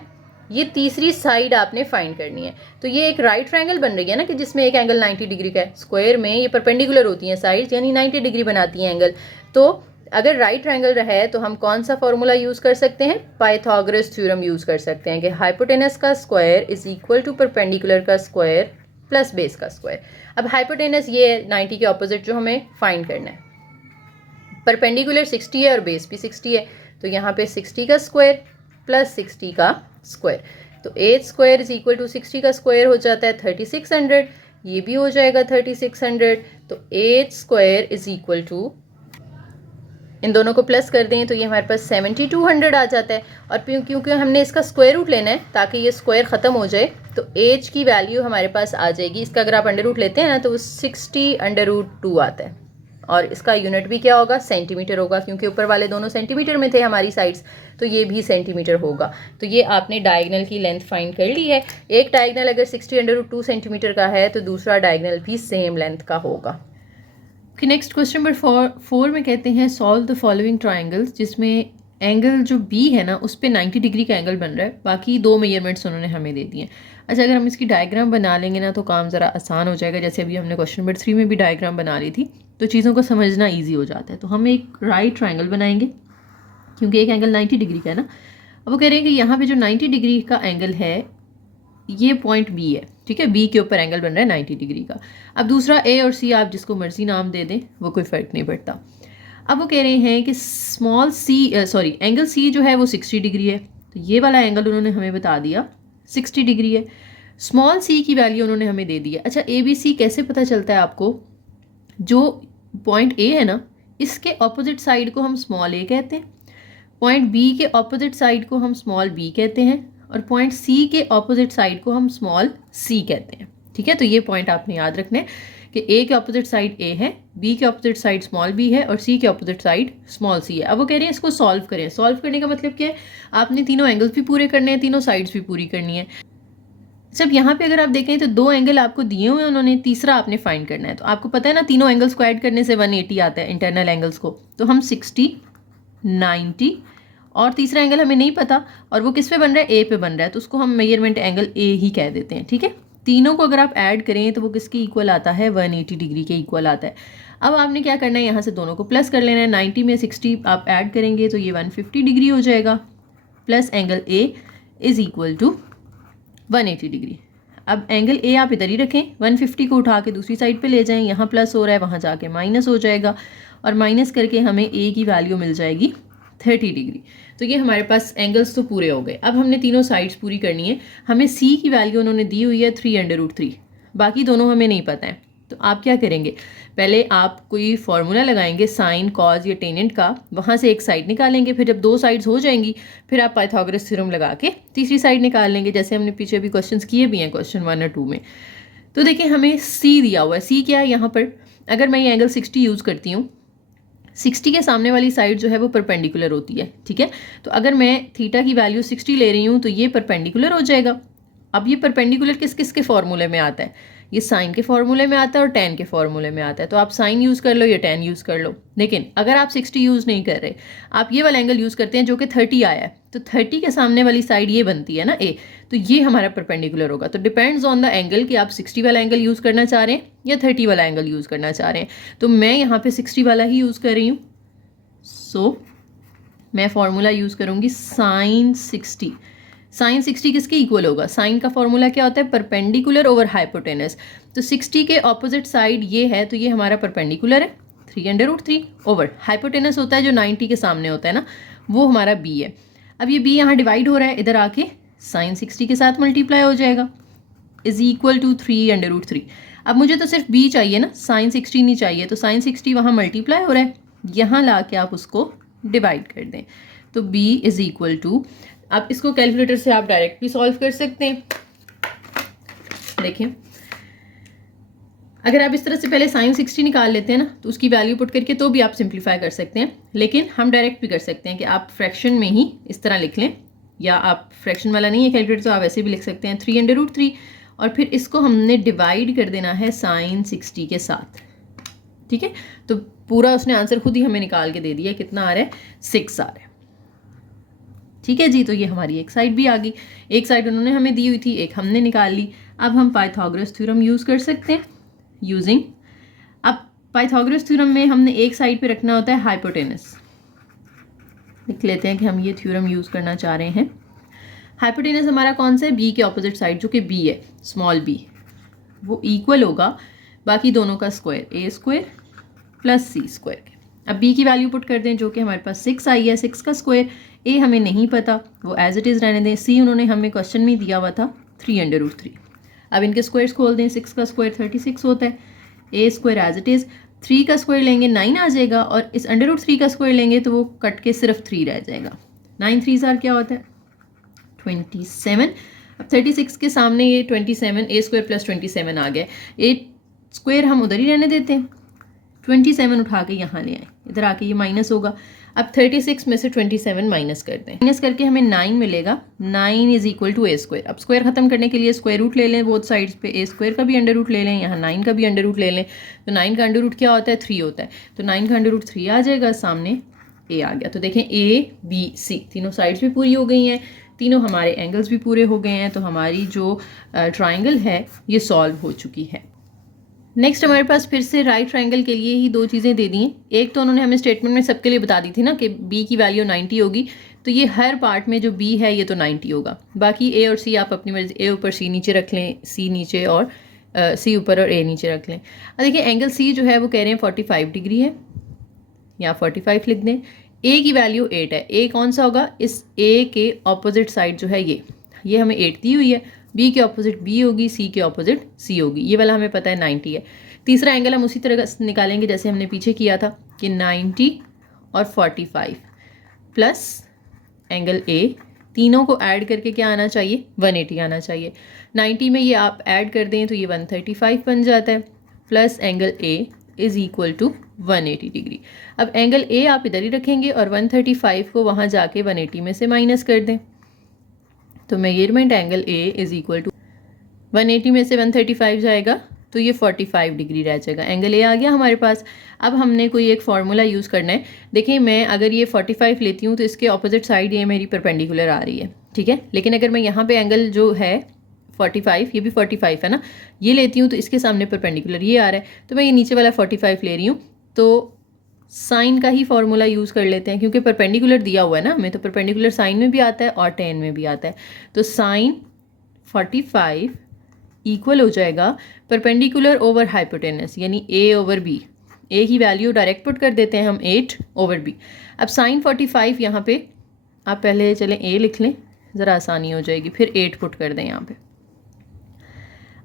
ये तीसरी साइड आपने फाइंड करनी है। तो ये एक राइट ट्रायंगल बन रही है ना, कि जिसमें एक एंगल 90 डिग्री का है। स्क्वायर में ये परपेंडिकुलर होती हैं साइड्स, यानी 90 डिग्री बनाती हैं एंगल। तो अगर राइट ट्रायंगल है तो हम कौन सा फॉर्मूला यूज़ कर सकते हैं, पाइथागोरस थ्योरम यूज़ कर सकते हैं कि हाइपोटेनस का square is equal to perpendicular का स्क्वायर प्लस बेस का स्क्वायर। अब हाइपोटेनस ये 90 के ऑपोजिट जो हमें फाइंड करना है, परपेंडिकुलर 60 है और बेस भी 60 है, तो यहाँ पे 60 का स्क्वायर प्लस 60 का स्क्वायर, तो 8 स्क्वायर इज इक्वल टू 60 का स्क्वायर हो जाता है 3600, ये भी हो जाएगा 3600। तो 8 स्क्वायर इज इक्वल टू इन दोनों को प्लस कर दें तो ये हमारे पास 7200 आ जाता है। और क्योंकि हमने इसका स्क्वायर रूट लेना है ताकि ये स्क्वायर ख़त्म हो जाए, तो एज की वैल्यू हमारे पास आ जाएगी। इसका अगर आप अंडर रूट लेते हैं ना तो वो 60√2 आता है। और इसका यूनिट भी क्या होगा, सेंटीमीटर होगा, क्योंकि ऊपर वाले दोनों सेंटीमीटर में थे हमारी साइड्स, तो ये भी सेंटीमीटर होगा। तो ये आपने डायगनल की लेंथ फाइंड कर ली है। एक डायगनल अगर 60√2 सेंटीमीटर का है तो दूसरा डायगनल भी सेम लेंथ का होगा। कि नेक्स्ट क्वेश्चन नंबर 4 में कहते हैं सॉल्व द फॉलोइंग ट्राइंगल्स, जिसमें एंगल जो बी है ना उस पर 90 डिग्री का एंगल बन रहा है, बाकी 2 मेजरमेंट्स उन्होंने हमें दे दिए हैं। अच्छा, अगर हम इसकी डायग्राम बना लेंगे ना तो काम ज़रा आसान हो जाएगा। जैसे अभी हमने क्वेश्चन नंबर 3 में भी डायग्राम बना ली थी, तो चीज़ों को समझना ईजी हो जाता है। तो हम एक राइट ट्राइंगल बनाएंगे, क्योंकि एक एंगल 90 डिग्री का है ना। अब वो कह रहे हैं कि यहाँ पर जो 90 डिग्री का एंगल है ये पॉइंट बी है, ठीक है, बी के ऊपर एंगल बन रहा है 90 डिग्री का। अब दूसरा ए और सी आप जिसको मर्जी नाम दे दें, वो कोई फ़र्क नहीं पड़ता। अब वो कह रहे हैं कि एंगल सी जो है वो 60 डिग्री है, तो ये वाला एंगल उन्होंने हमें बता दिया 60 डिग्री है। स्मॉल सी की वैल्यू उन्होंने हमें दे दी है। अच्छा, ए बी सी कैसे पता चलता है आपको, जो पॉइंट ए है ना इसके ऑपोजिट साइड को हम स्मॉल ए कहते हैं, पॉइंट बी के ऑपोजिट साइड को हम स्मॉल बी कहते हैं, और पॉइंट सी के ऑपोजिट साइड को हम स्मॉल सी कहते हैं। ठीक है, तो ये पॉइंट आपने याद रखना है कि ए के ऑपोजिट साइड ए है, बी के ऑपोजिट साइड स्मॉल बी है और सी के ऑपोजिट साइड स्मॉल सी है। अब वो कह रहे हैं इसको सॉल्व करें। सॉल्व करने का मतलब क्या है, आपने तीनों एंगल्स भी पूरे करने हैं, तीनों साइड्स भी पूरी करनी है। जब यहाँ पे अगर आप देखें तो 2 एंगल आपको दिए हुए हैं उन्होंने, तीसरा आपने फाइंड करना है। तो आपको पता है ना तीनों एंगल्स को ऐड करने से 180 आता है इंटरनल एंगल्स को। तो हम 60, 90 और तीसरा एंगल हमें नहीं पता, और वो किस पे बन रहा है, ए पे बन रहा है, तो उसको हम मेजरमेंट एंगल ए ही कह देते हैं। ठीक है, तीनों को अगर आप ऐड करें तो वो किसके इक्वल आता है, 180 डिग्री के इक्वल आता है। अब आपने क्या करना है, यहाँ से दोनों को प्लस कर लेना है। 90 में 60 आप ऐड करेंगे तो ये 150 डिग्री हो जाएगा, plus angle a is equal to 180 degree. अब एंगल ए आप इधर ही रखें, 150 को उठा के दूसरी साइड पे ले जाएं, यहाँ प्लस हो रहा है वहाँ जाके माइनस हो जाएगा, और माइनस करके हमें ए की वैल्यू मिल जाएगी 30 डिग्री। तो ये हमारे पास एंगल्स तो पूरे हो गए। अब हमने तीनों साइड्स पूरी करनी है। हमें सी की वैल्यू उन्होंने दी हुई है 3√3, बाकी दोनों हमें नहीं पता है। तो आप क्या करेंगे, पहले आप कोई फार्मूला लगाएंगे साइन, कॉज या टेनेंट का, वहाँ से एक साइड निकालेंगे, फिर जब 2 साइड्स हो जाएंगी फिर आप पाइथागोरस थ्योरम लगा के तीसरी साइड निकाल लेंगे, जैसे हमने पीछे भी क्वेश्चंस किए भी हैं क्वेश्चन 1 और 2 में। तो देखिए हमें सी दिया हुआ है। सी क्या है यहाँ पर, अगर मैं ये एंगल 60 यूज़ करती हूँ, 60 के सामने वाली साइड जो है वो परपेंडिकुलर होती है। ठीक है, तो अगर मैं थीटा की वैल्यू 60 ले रही हूँ तो ये परपेंडिकुलर हो जाएगा। अब ये परपेंडिकुलर किस किस के फॉर्मूले में आता है, ये साइन के फॉर्मूले में आता है और टेन के फॉर्मूले में आता है। तो आप साइन यूज़ कर लो या टेन यूज़ कर लो। लेकिन अगर आप 60 यूज़ नहीं कर रहे, आप ये वाला एंगल यूज़ करते हैं जो कि 30 आया है, तो 30 के सामने वाली साइड ये बनती है ना ए, तो ये हमारा परपेंडिकुलर होगा। तो डिपेंड्स ऑन द एंगल कि आप 60 वाला एंगल यूज़ करना चाह रहे हैं या 30 वाला एंगल यूज़ करना चाह रहे हैं। तो मैं यहाँ पे 60 वाला ही यूज़ कर रही हूँ। सो मैं फॉर्मूला यूज़ करूँगी साइन 60। साइन 60 किसके इक्वल होगा, साइन का फॉर्मूला क्या होता है, परपेंडिकुलर ओवर हाइपोटेनस। तो 60 के ऑपोजिट साइड ये है, तो ये हमारा परपेंडिकुलर है 3√3 ओवर हाइपोटेनस होता है जो 90 के सामने होता है ना, वो हमारा बी है। अब ये बी यहाँ डिवाइड हो रहा है, इधर आके साइन 60 के साथ मल्टीप्लाई हो जाएगा, इज इक्वल टू 3√3। अब मुझे तो सिर्फ बी चाहिए ना, साइन 60 नहीं चाहिए, तो साइन 60 वहाँ मल्टीप्लाई हो रहा है, यहाँ ला के आप उसको डिवाइड कर दें, तो b इज इक्वल टू, आप इसको कैलकुलेटर से आप डायरेक्ट भी सॉल्व कर सकते हैं। देखिए अगर आप इस तरह से पहले साइन 60 निकाल लेते हैं ना, तो उसकी वैल्यू पुट करके तो भी आप सिंप्लीफाई कर सकते हैं। लेकिन हम डायरेक्ट भी कर सकते हैं कि आप फ्रैक्शन में ही इस तरह लिख लें, या आप फ्रैक्शन वाला नहीं है कैलकुलेटर तो आप ऐसे भी लिख सकते हैं 3√3, और फिर इसको हमने डिवाइड कर देना है साइन 60 के साथ। ठीक है, तो पूरा उसने आंसर खुद ही हमें निकाल के दे दिया, कितना आ रहा है, 6 आ रहा है। ठीक है जी, तो ये हमारी एक साइड भी आ गई, एक साइड उन्होंने हमें दी हुई थी, एक हमने निकाल ली। अब हम पाइथागोरस थ्योरम यूज़ कर सकते हैं यूजिंग, अब पाइथागोरस थ्योरम में हमने एक साइड पे रखना होता है हाइपोटेनस। लिख लेते हैं कि हम ये थ्योरम यूज़ करना चाह रहे हैं। हाइपोटेनस हमारा कौन सा है, बी के ऑपोजिट साइड जो कि बी है, स्मॉल बी, वो इक्वल होगा बाकी दोनों का स्क्वायर, ए स्क्वायर प्लस सी स्क्वायर के। अब b की वैल्यू पुट कर दें जो कि हमारे पास 6 आई है, 6 का स्क्वायर, a हमें नहीं पता, वो एज इट इज़ रहने दें। c उन्होंने हमें क्वेश्चन में दिया हुआ था 3√3। अब इनके स्क्वायर्स खोल दें, 6 का स्क्वायर 36 होता है, a square as it is 3 का स्क्वायर लेंगे 9 आ जाएगा, और इस √3 का स्क्वायर लेंगे तो वो कट के सिर्फ 3 रह जाएगा। 9 3 क्या होता है 27। अब 36 के सामने ये 27 a स्क्वायर प्लस 27 आ गया। ए स्क्वायर हम उधर ही रहने देते हैं, 27 उठा के यहाँ ले आए, इधर आके ये माइनस होगा। अब 36 में से 27 माइनस करते हैं, माइनस करके हमें 9 मिलेगा। 9 is equal to a square. अब स्क्वायर खत्म करने के लिए स्क्वायर रूट ले लें बोथ साइड्स पे, ए स्क्वायर का भी अंडर रूट ले लें, यहाँ 9 का भी अंडर रूट ले लें। तो 9 का अंडर रूट क्या होता है 3 होता है, तो 9 का अंडर रूट 3 आ जाएगा, सामने ए आ गया। तो देखें ए बी सी तीनों साइड्स भी पूरी हो गई हैं, तीनों हमारे एंगल्स भी पूरे हो गए हैं, तो हमारी जो ट्राइंगल है ये सॉल्व हो चुकी है। नेक्स्ट हमारे पास फिर से राइट ट्राइंगल के लिए ही दो चीज़ें दे दी हैं। एक तो उन्होंने हमें स्टेटमेंट में सबके लिए बता दी थी ना कि बी की वैल्यू 90 होगी, तो ये हर पार्ट में जो बी है ये तो 90 होगा, बाकी ए और सी आप अपनी मर्जी, ए ऊपर सी नीचे रख लें, सी नीचे और सी ऊपर और ए नीचे रख लें। अब देखिए एंगल सी जो है वो कह रहे हैं 45 डिग्री है, या 45 लिख दें। ए की वैल्यू 8 है, ए कौन सा होगा, इस ए के ऑपोजिट साइड जो है ये हमें 8 दी हुई है, बी के ऑपोजिट बी होगी, सी के ऑपोजिट सी होगी, ये वाला हमें पता है 90 है। तीसरा एंगल हम उसी तरह निकालेंगे जैसे हमने पीछे किया था कि 90 और 45 प्लस एंगल ए, तीनों को ऐड करके क्या आना चाहिए 180 आना चाहिए। 90 में ये आप ऐड कर दें तो ये 135 बन जाता है, plus angle a is equal to 180 degree. अब एंगल ए आप इधर ही रखेंगे और 135 को वहाँ जाके 180 में से माइनस कर दें, तो measurement angle a is equal to 180 में से 135 जाएगा तो ये 45 डिग्री रह जाएगा। एंगल ए आ गया हमारे पास। अब हमने कोई एक फार्मूला यूज़ करना है। देखिए मैं अगर ये 45 लेती हूँ तो इसके ऑपोजिट साइड ये मेरी परपेंडिकुलर आ रही है, ठीक है, लेकिन अगर मैं यहाँ पे एंगल जो है 45, ये भी 45 है ना, ये लेती हूँ तो इसके सामने परपेंडिकुलर ये आ रहा है, तो मैं ये नीचे वाला 45 ले रही हूँ, तो साइन का ही फार्मूला यूज़ कर लेते हैं क्योंकि परपेंडिकुलर दिया हुआ है ना हमें, तो परपेंडिकुलर साइन में भी आता है और टेन में भी आता है। तो साइन 45 इक्वल हो जाएगा परपेंडिकुलर ओवर हाइपोटेनस, यानी ए ओवर बी। ए की वैल्यू डायरेक्ट पुट कर देते हैं हम 8 ओवर बी। अब साइन 45 यहाँ पे आप पहले चलें ए लिख लें, ज़रा आसानी हो जाएगी, फिर 8 पुट कर दें यहाँ पे।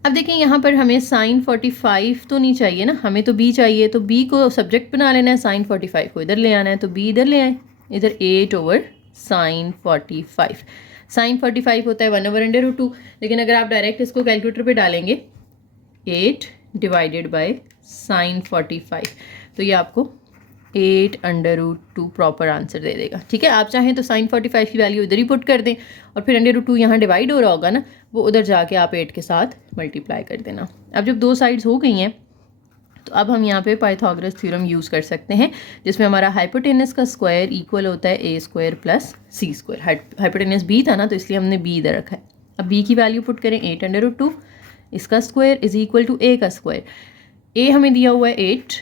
अब देखें यहाँ पर हमें साइन 45 तो नहीं चाहिए ना, हमें तो बी चाहिए, तो बी को सब्जेक्ट बना लेना है, साइन 45 को इधर ले आना है, तो बी इधर ले आए, इधर 8 ओवर साइन 45। साइन 45 होता है 1 ओवर अंडर रूट 2, लेकिन अगर आप डायरेक्ट इसको कैलकुलेटर पे डालेंगे 8 डिवाइडेड बाय साइन 45, तो ये आपको 8 अंडर रूट 2 प्रॉपर आंसर दे देगा। ठीक है, आप चाहें तो साइन 45 की वैल्यू इधर ही पुट कर दें और फिर अंडर रूट 2 यहाँ डिवाइड हो रहा होगा ना, वो उधर जाके आप 8 के साथ मल्टीप्लाई कर देना। अब जब दो साइड्स हो गई हैं तो अब हम यहाँ पे पाइथागोरस थ्योरम यूज़ कर सकते हैं, जिसमें हमारा हाइपोटेनस का स्क्वायर इक्वल होता है A square plus c square. Hypotenuse B था ना, तो इसलिए हमने बी इधर रखा है। अब बी की वैल्यू पुट करें 8 अंडर रूट 2, इसका स्क्वायर इज इक्वल टू ए का स्क्वायर। ए हमें दिया हुआ है 8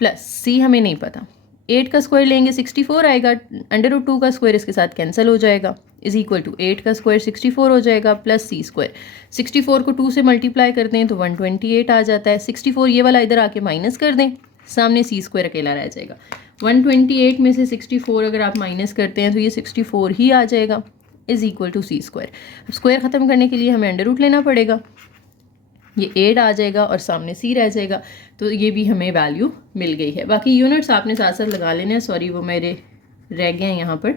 प्लस सी हमें नहीं पता, 8 का स्क्वायर लेंगे 64 आएगा, अंडर रूट 2 का स्क्वायर इसके साथ कैंसिल हो जाएगा, इज इक्वल टू 8 का स्क्वायर 64 हो जाएगा प्लस सी स्क्वायर। 64 को 2 से मल्टीप्लाई कर दें तो 128 आ जाता है। 64 ये वाला इधर आके माइनस कर दें, सामने सी स्क्वायर अकेला रह जाएगा। 128 में से 64 अगर आप माइनस करते हैं तो ये 64 ही आ जाएगा, is equal to c square. अब स्क्वायर ख़त्म करने के लिए हमें अंडर रूट लेना पड़ेगा, ये 8 आ जाएगा और सामने सी रह जाएगा, तो ये भी हमें वैल्यू मिल गई है। बाकी यूनिट्स आपने साथ साथ लगा लेने हैं, सॉरी वो मेरे रह गए हैं यहाँ पर।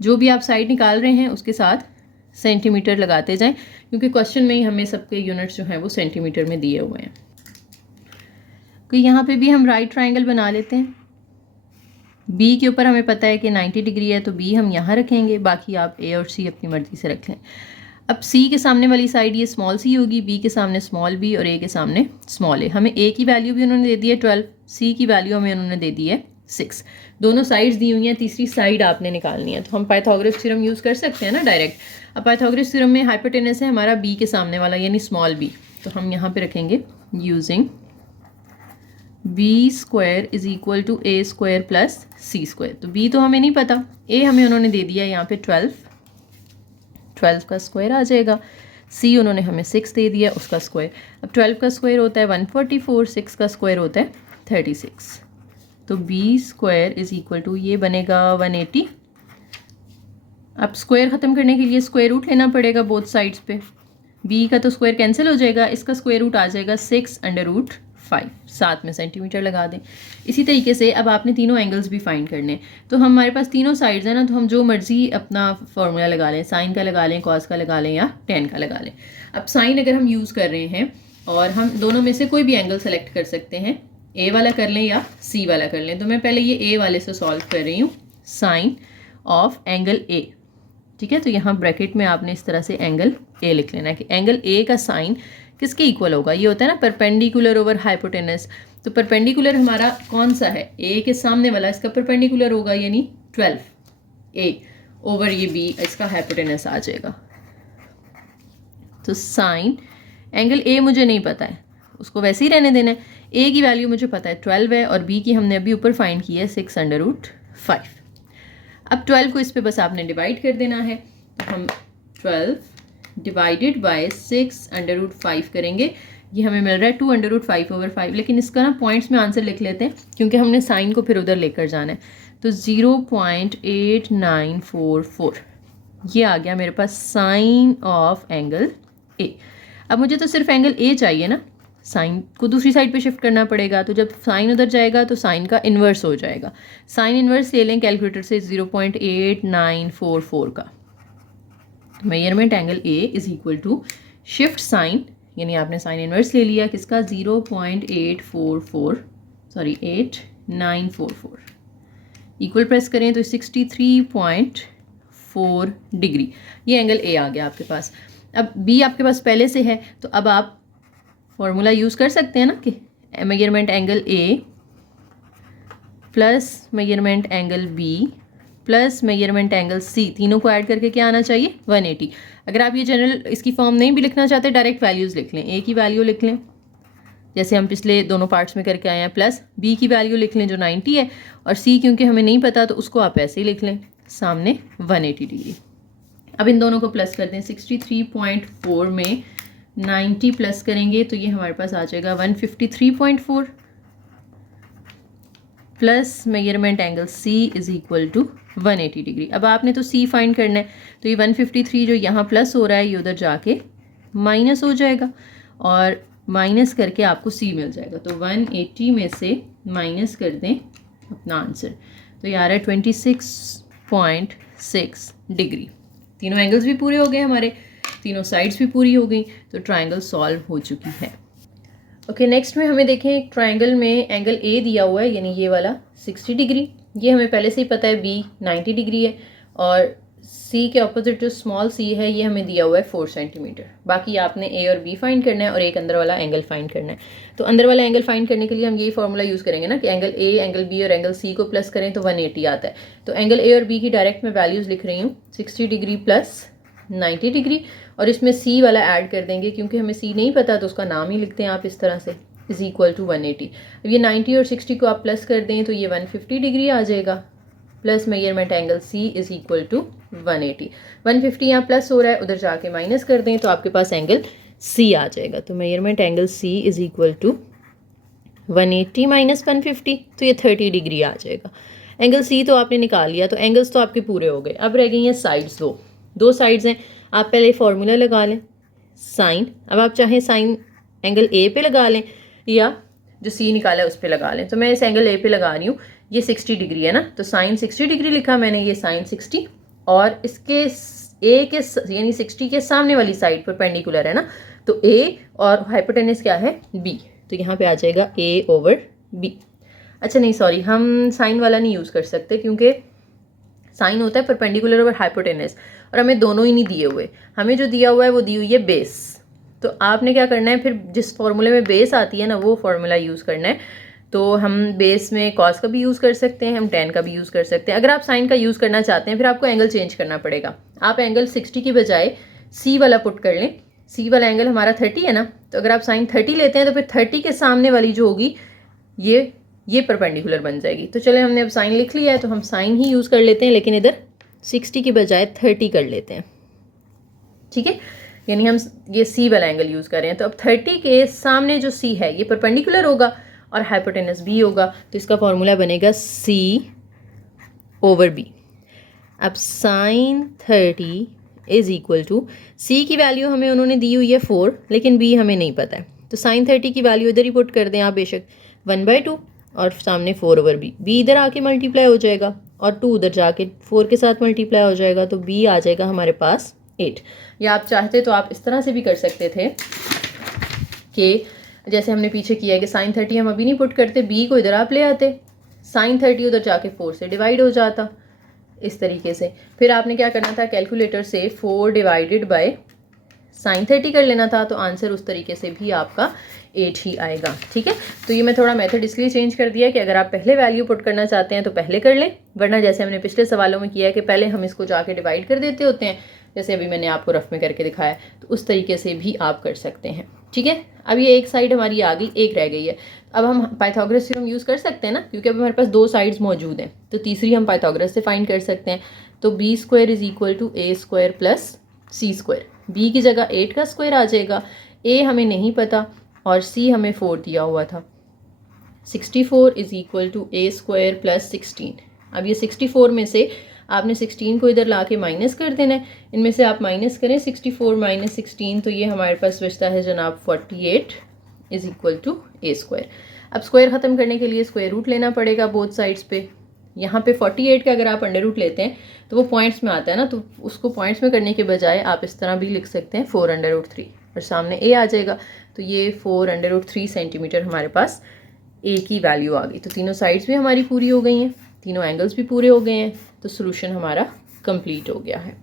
जो भी आप साइड निकाल रहे हैं उसके साथ सेंटीमीटर लगाते जाएं, क्योंकि क्वेश्चन में ही हमें सबके यूनिट्स जो हैं वो सेंटीमीटर में दिए हुए हैं। तो यहाँ पे भी हम राइट ट्राइंगल बना लेते हैं। बी के ऊपर हमें पता है कि 90 डिग्री है, तो बी हम यहाँ रखेंगे, बाकी आप ए और सी अपनी मर्ज़ी से रख लें। अब सी के सामने वाली साइड ये स्मॉल सी होगी, बी के सामने स्मॉल बी और ए के सामने स्मॉल ए। हमें ए की वैल्यू भी उन्होंने दे दी है 12, सी की वैल्यू हमें उन्होंने दे दी है 6। दोनों साइड्स दी हुई हैं, तीसरी साइड आपने निकालनी है। तो हम पाइथागोरस थ्योरम यूज़ कर सकते हैं ना डायरेक्ट। अब पाइथागोरस थ्योरम में हाइपोटेनस है हमारा बी के सामने वाला, यानी स्मॉल बी, तो हम यहाँ पे रखेंगे using b square is equal to a square plus c square. तो बी तो हमें नहीं पता, ए हमें उन्होंने दे दिया है यहाँ पे 12 का स्क्वायर आ जाएगा, सी उन्होंने हमें 6 दे दिया उसका स्क्वायर। अब 12 का स्क्वायर होता है 144, 6 का स्क्वायर होता है 36, तो b square is equal to ये बनेगा 180। अब स्क्वायर ख़त्म करने के लिए स्क्वायर रूट लेना पड़ेगा बोथ साइड्स पे। बी का तो स्क्वायर कैंसिल हो जाएगा, इसका स्क्वायर रूट आ जाएगा 6 अंडर रूट 5, साथ में सेंटीमीटर लगा दें। इसी तरीके से अब आपने तीनों एंगल्स भी फाइंड करने हैं। तो हमारे पास तीनों साइड्स हैं ना, तो हम जो मर्जी अपना फार्मूला लगा लें, साइन का लगा लें, कॉस का लगा लें या टेन का लगा लें। अब साइन अगर हम यूज़ कर रहे हैं और हम दोनों में से कोई भी एंगल सेलेक्ट कर सकते हैं, ए वाला कर लें या सी वाला कर लें। तो मैं पहले ये ए वाले से सॉल्व कर रही हूँ, साइन ऑफ एंगल ए। ठीक है, तो यहाँ ब्रैकेट में आपने इस तरह से एंगल ए लिख लेना है कि एंगल ए का साइन किसके इक्वल होगा। ये होता है ना परपेंडिकुलर ओवर हाइपोटेनस। तो परपेंडिकुलर हमारा कौन सा है, ए के सामने वाला, इसका परपेंडिकुलर होगा यानी 12 ए ओवर ये बी, इसका हाइपोटेनस आ जाएगा। तो साइन एंगल ए मुझे नहीं पता है, उसको वैसे ही रहने देना है। ए की वैल्यू मुझे पता है 12 है और बी की हमने अभी ऊपर फाइंड की है 6√5। अब 12 को इस पे बस आपने डिवाइड कर देना है। तो हम 12 डिवाइडेड बाय 6√5 करेंगे, ये हमें मिल रहा है 2√5/5। लेकिन इसका ना पॉइंट्स में आंसर लिख लेते हैं क्योंकि हमने साइन को फिर उधर लेकर जाना है। तो 0.8944 ये आ गया मेरे पास साइन ऑफ एंगल ए। अब मुझे तो सिर्फ एंगल ए चाहिए ना, साइन को दूसरी साइड पे शिफ्ट करना पड़ेगा। तो जब साइन उधर जाएगा तो साइन का इन्वर्स हो जाएगा। साइन इन्वर्स ले लें कैलकुलेटर से 0.8944 का। Measurement angle a is equal to shift sine, यानी आपने साइन इन्वर्स ले लिया किसका 0.8944 इक्वल प्रेस करें तो 63.4 डिग्री, ये एंगल ए आ गया आपके पास। अब बी आपके पास पहले से है तो अब आप फॉर्मूला यूज़ कर सकते हैं ना कि measurement angle a plus measurement angle b plus measurement angle c, तीनों को ऐड करके क्या आना चाहिए 180। अगर आप ये जनरल इसकी फॉर्म नहीं भी लिखना चाहते, डायरेक्ट वैल्यूज़ लिख लें। ए की वैल्यू लिख लें जैसे हम पिछले दोनों पार्ट्स में करके आए हैं, प्लस बी की वैल्यू लिख लें जो 90 है, और सी क्योंकि हमें नहीं पता तो उसको आप ऐसे ही लिख लें सामने 180 डिग्री। अब इन दोनों को प्लस कर दें, 63.4 में 90 प्लस करेंगे तो ये हमारे पास आ जाएगा 153.4 plus measurement angle c is equal to 180 degree. अब आपने तो सी फाइंड करना है, तो ये 153 जो यहाँ प्लस हो रहा है ये उधर जाके माइनस हो जाएगा और माइनस करके आपको सी मिल जाएगा। तो 180 में से माइनस कर दें अपना आंसर, तो ये आ रहा है 26.6 डिग्री। तीनों एंगल्स भी पूरे हो गए हमारे, तीनों साइड्स भी पूरी हो गई, तो ट्रायंगल सॉल्व हो चुकी है। ओके, नेक्स्ट में हमें देखें एक ट्रायंगल में एंगल ए दिया हुआ है यानी ये वाला 60 डिग्री, ये हमें पहले से ही पता है बी 90 डिग्री है और सी के ऑपोजिट जो स्मॉल सी है ये हमें दिया हुआ है 4 सेंटीमीटर। बाकी आपने ए और बी फाइंड करना है और एक अंदर वाला एंगल फाइंड करना है। तो अंदर वाला एंगल फाइंड करने के लिए हम यही फॉर्मूला यूज़ करेंगे ना कि एंगल ए, एंगल बी और एंगल सी को प्लस करें तो 180 आता है। तो एंगल ए और बी की डायरेक्ट मैं वैल्यूज़ लिख रही हूँ 60 डिग्री प्लस 90 डिग्री, और इसमें सी वाला ऐड कर देंगे क्योंकि हमें सी नहीं पता तो उसका नाम ही लिखते हैं आप इस तरह से, इज इक्वल टू 180। अब ये 90 और 60 को आप प्लस कर दें तो ये 150 डिग्री आ जाएगा, plus measurement angle c is equal to 180। 150 यहाँ प्लस हो रहा है, उधर जाके माइनस कर दें तो आपके पास एंगल सी आ जाएगा। तो measurement angle c is equal to 180 minus 150, तो ये 30 डिग्री आ जाएगा। एंगल सी तो आपने निकाल लिया, तो एंगल्स तो आपके पूरे हो गए। अब रह गई हैं साइड्स, दो साइड्स हैं। आप पहले फॉर्मूला लगा लें साइन, अब आप चाहें साइन एंगल ए पे लगा लें या जो सी निकाला है उस पर लगा लें। तो मैं इस एंगल ए पे लगा रही हूँ, ये 60 डिग्री है ना, तो साइन 60 डिग्री लिखा मैंने, ये साइन 60, और इसके ए के यानी 60 के सामने वाली साइड परपेंडिकुलर है ना, तो ए और हाइपोटेनस क्या है बी, तो यहाँ पे आ जाएगा ए ओवर बी। अच्छा नहीं सॉरी, हम साइन वाला नहीं यूज़ कर सकते क्योंकि साइन होता है परपेंडिकुलर ओवर हाइपोटेनस और हमें दोनों ही नहीं दिए हुए। हमें जो दिया हुआ है वो दी हुई है बेस। तो आपने क्या करना है, फिर जिस फॉर्मूले में बेस आती है ना वो फॉर्मूला यूज़ करना है। तो हम बेस में कॉस का भी यूज़ कर सकते हैं, हम टेन का भी यूज़ कर सकते हैं। अगर आप साइन का यूज़ करना चाहते हैं फिर आपको एंगल चेंज करना पड़ेगा। आप एंगल 60 की बजाय सी वाला पुट कर लें। सी वाला एंगल हमारा 30 है ना, तो अगर आप साइन 30 लेते हैं तो फिर 30 के सामने वाली जो होगी ये परपेंडिकुलर बन जाएगी। तो चले हमने अब साइन लिख लिया है तो हम साइन ही यूज़ कर लेते हैं, लेकिन इधर 60 की बजाय 30 कर लेते हैं। ठीक है, यानी हम ये सी वाला एंगल यूज़ कर रहे हैं। तो अब 30 के सामने जो सी है ये परपेंडिकुलर होगा और हाइपोटेनस बी होगा, तो इसका फॉर्मूला बनेगा सी ओवर बी। अब साइन 30 इज इक्वल टू, सी की वैल्यू हमें उन्होंने दी हुई है 4, लेकिन बी हमें नहीं पता है, तो साइन 30 की वैल्यू इधर ही पुट कर दें आप बेशक 1/2 और सामने 4/b। b इधर आके मल्टीप्लाई हो जाएगा और 2 उधर जाके 4 के साथ मल्टीप्लाई हो जाएगा, तो b आ जाएगा हमारे पास 8। या आप चाहते तो आप इस तरह से भी कर सकते थे कि जैसे हमने पीछे किया है कि साइन 30 हम अभी नहीं पुट करते, b को इधर आप ले आते, साइन 30 उधर जाके 4 से डिवाइड हो जाता इस तरीके से। फिर आपने क्या करना था, कैलकुलेटर से 4 डिवाइडेड बाय साइन 30 कर लेना था, तो आंसर उस तरीके से भी आपका 8 ही आएगा। ठीक है, तो ये मैं थोड़ा मेथड इसलिए चेंज कर दिया कि अगर आप पहले वैल्यू पुट करना चाहते हैं तो पहले कर लें, वरना जैसे हमने पिछले सवालों में किया है कि पहले हम इसको जाके डिवाइड कर देते होते हैं, जैसे अभी मैंने आपको रफ में करके दिखाया, तो उस तरीके से भी आप कर सकते हैं। ठीक है, अब ये एक साइड हमारी आ गई, एक रह गई है। अब हम पाइथागोरस थ्योरम यूज़ कर सकते हैं ना, क्योंकि अब हमारे पास 2 साइड्स मौजूद हैं, तो तीसरी हम पाइथागोरस से फाइंड कर सकते हैं। तो b² = a² plus c²। b की जगह 8 का स्क्वायर आ जाएगा, a हमें नहीं पता और c हमें 4 दिया हुआ था। 64 = a² प्लस 16। अब ये 64 में से आपने 16 को इधर ला के माइनस कर देना है, इनमें से आप माइनस करें 64 माइनस 16, तो ये हमारे पास बचता है जनाब 48 = a²। अब स्क्वायर ख़त्म करने के लिए स्क्वायर रूट लेना पड़ेगा बोथ साइड्स पे। यहाँ पे 48 का अगर आप अंडर रूट लेते हैं तो वो पॉइंट्स में आता है ना, तो उसको पॉइंट्स में करने के बजाय आप इस तरह भी लिख सकते हैं 4√3 और सामने a आ जाएगा, तो ये 4√3 सेंटीमीटर हमारे पास a की वैल्यू आ गई। तो तीनों साइड्स भी हमारी पूरी हो गई हैं, तीनों एंगल्स भी पूरे हो गए हैं, तो सोल्यूशन हमारा कंप्लीट हो गया है।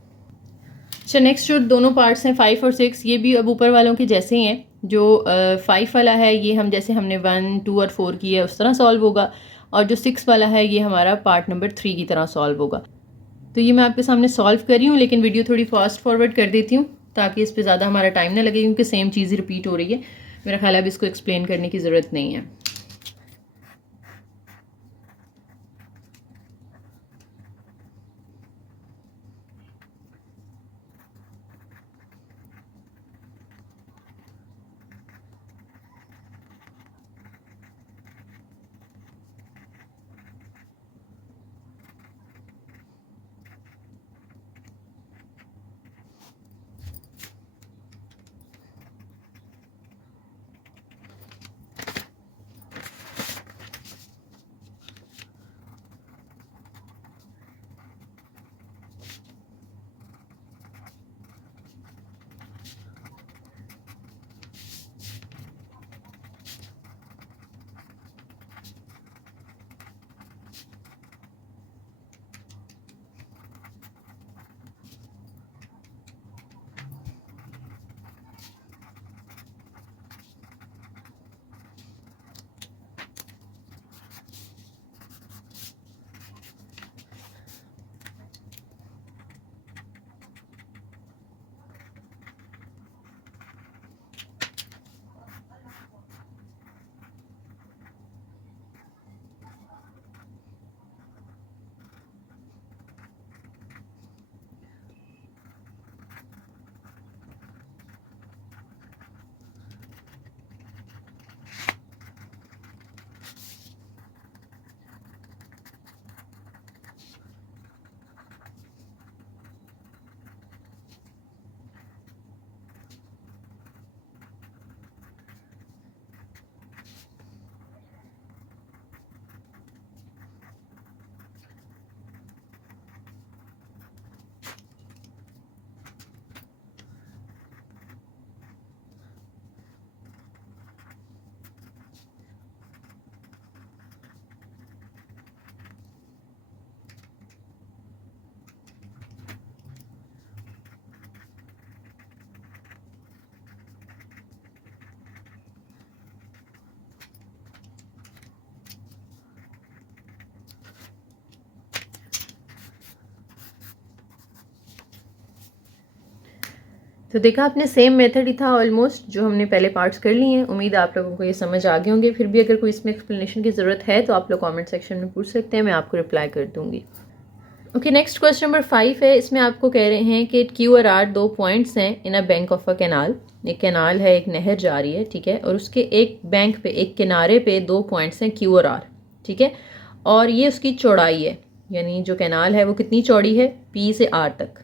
अच्छा, नेक्स्ट जो दोनों पार्ट्स हैं 5 और 6, ये भी अब ऊपर वालों के जैसे ही हैं। जो 5 वाला है ये हम जैसे हमने 1, 2 और 4 किया है उस तरह सॉल्व होगा, और जो 6 वाला है ये हमारा पार्ट नंबर 3 की तरह सॉल्व होगा। तो ये मैं आपके सामने सॉल्व कर रही हूँ, लेकिन वीडियो थोड़ी फास्ट फॉरवर्ड कर देती हूँ ताकि इस पर ज़्यादा हमारा टाइम ना लगे, क्योंकि सेम चीज़ रिपीट हो रही है। मेरा ख्याल है अब इसको एक्सप्लेन करने की ज़रूरत नहीं है। तो देखा आपने, सेम मेथड ही था ऑलमोस्ट जो हमने पहले पार्ट्स कर लिए हैं। उम्मीद है आप लोगों को ये समझ आ गए होंगे। फिर भी अगर कोई इसमें एक्सप्लेनेशन की ज़रूरत है तो आप लोग कमेंट सेक्शन में पूछ सकते हैं, मैं आपको रिप्लाई कर दूंगी। ओके, नेक्स्ट क्वेश्चन नंबर 5 है। इसमें आपको कह रहे हैं कि Q और R 2 पॉइंट्स हैं in a bank of a canal. एक कैनाल है, एक नहर जा रही है, ठीक है, और उसके एक बैंक पे, एक किनारे पे 2 पॉइंट्स हैं Q और R, ठीक है, और ये उसकी चौड़ाई है, यानी जो कैनाल है वो कितनी चौड़ी है, P से R तक।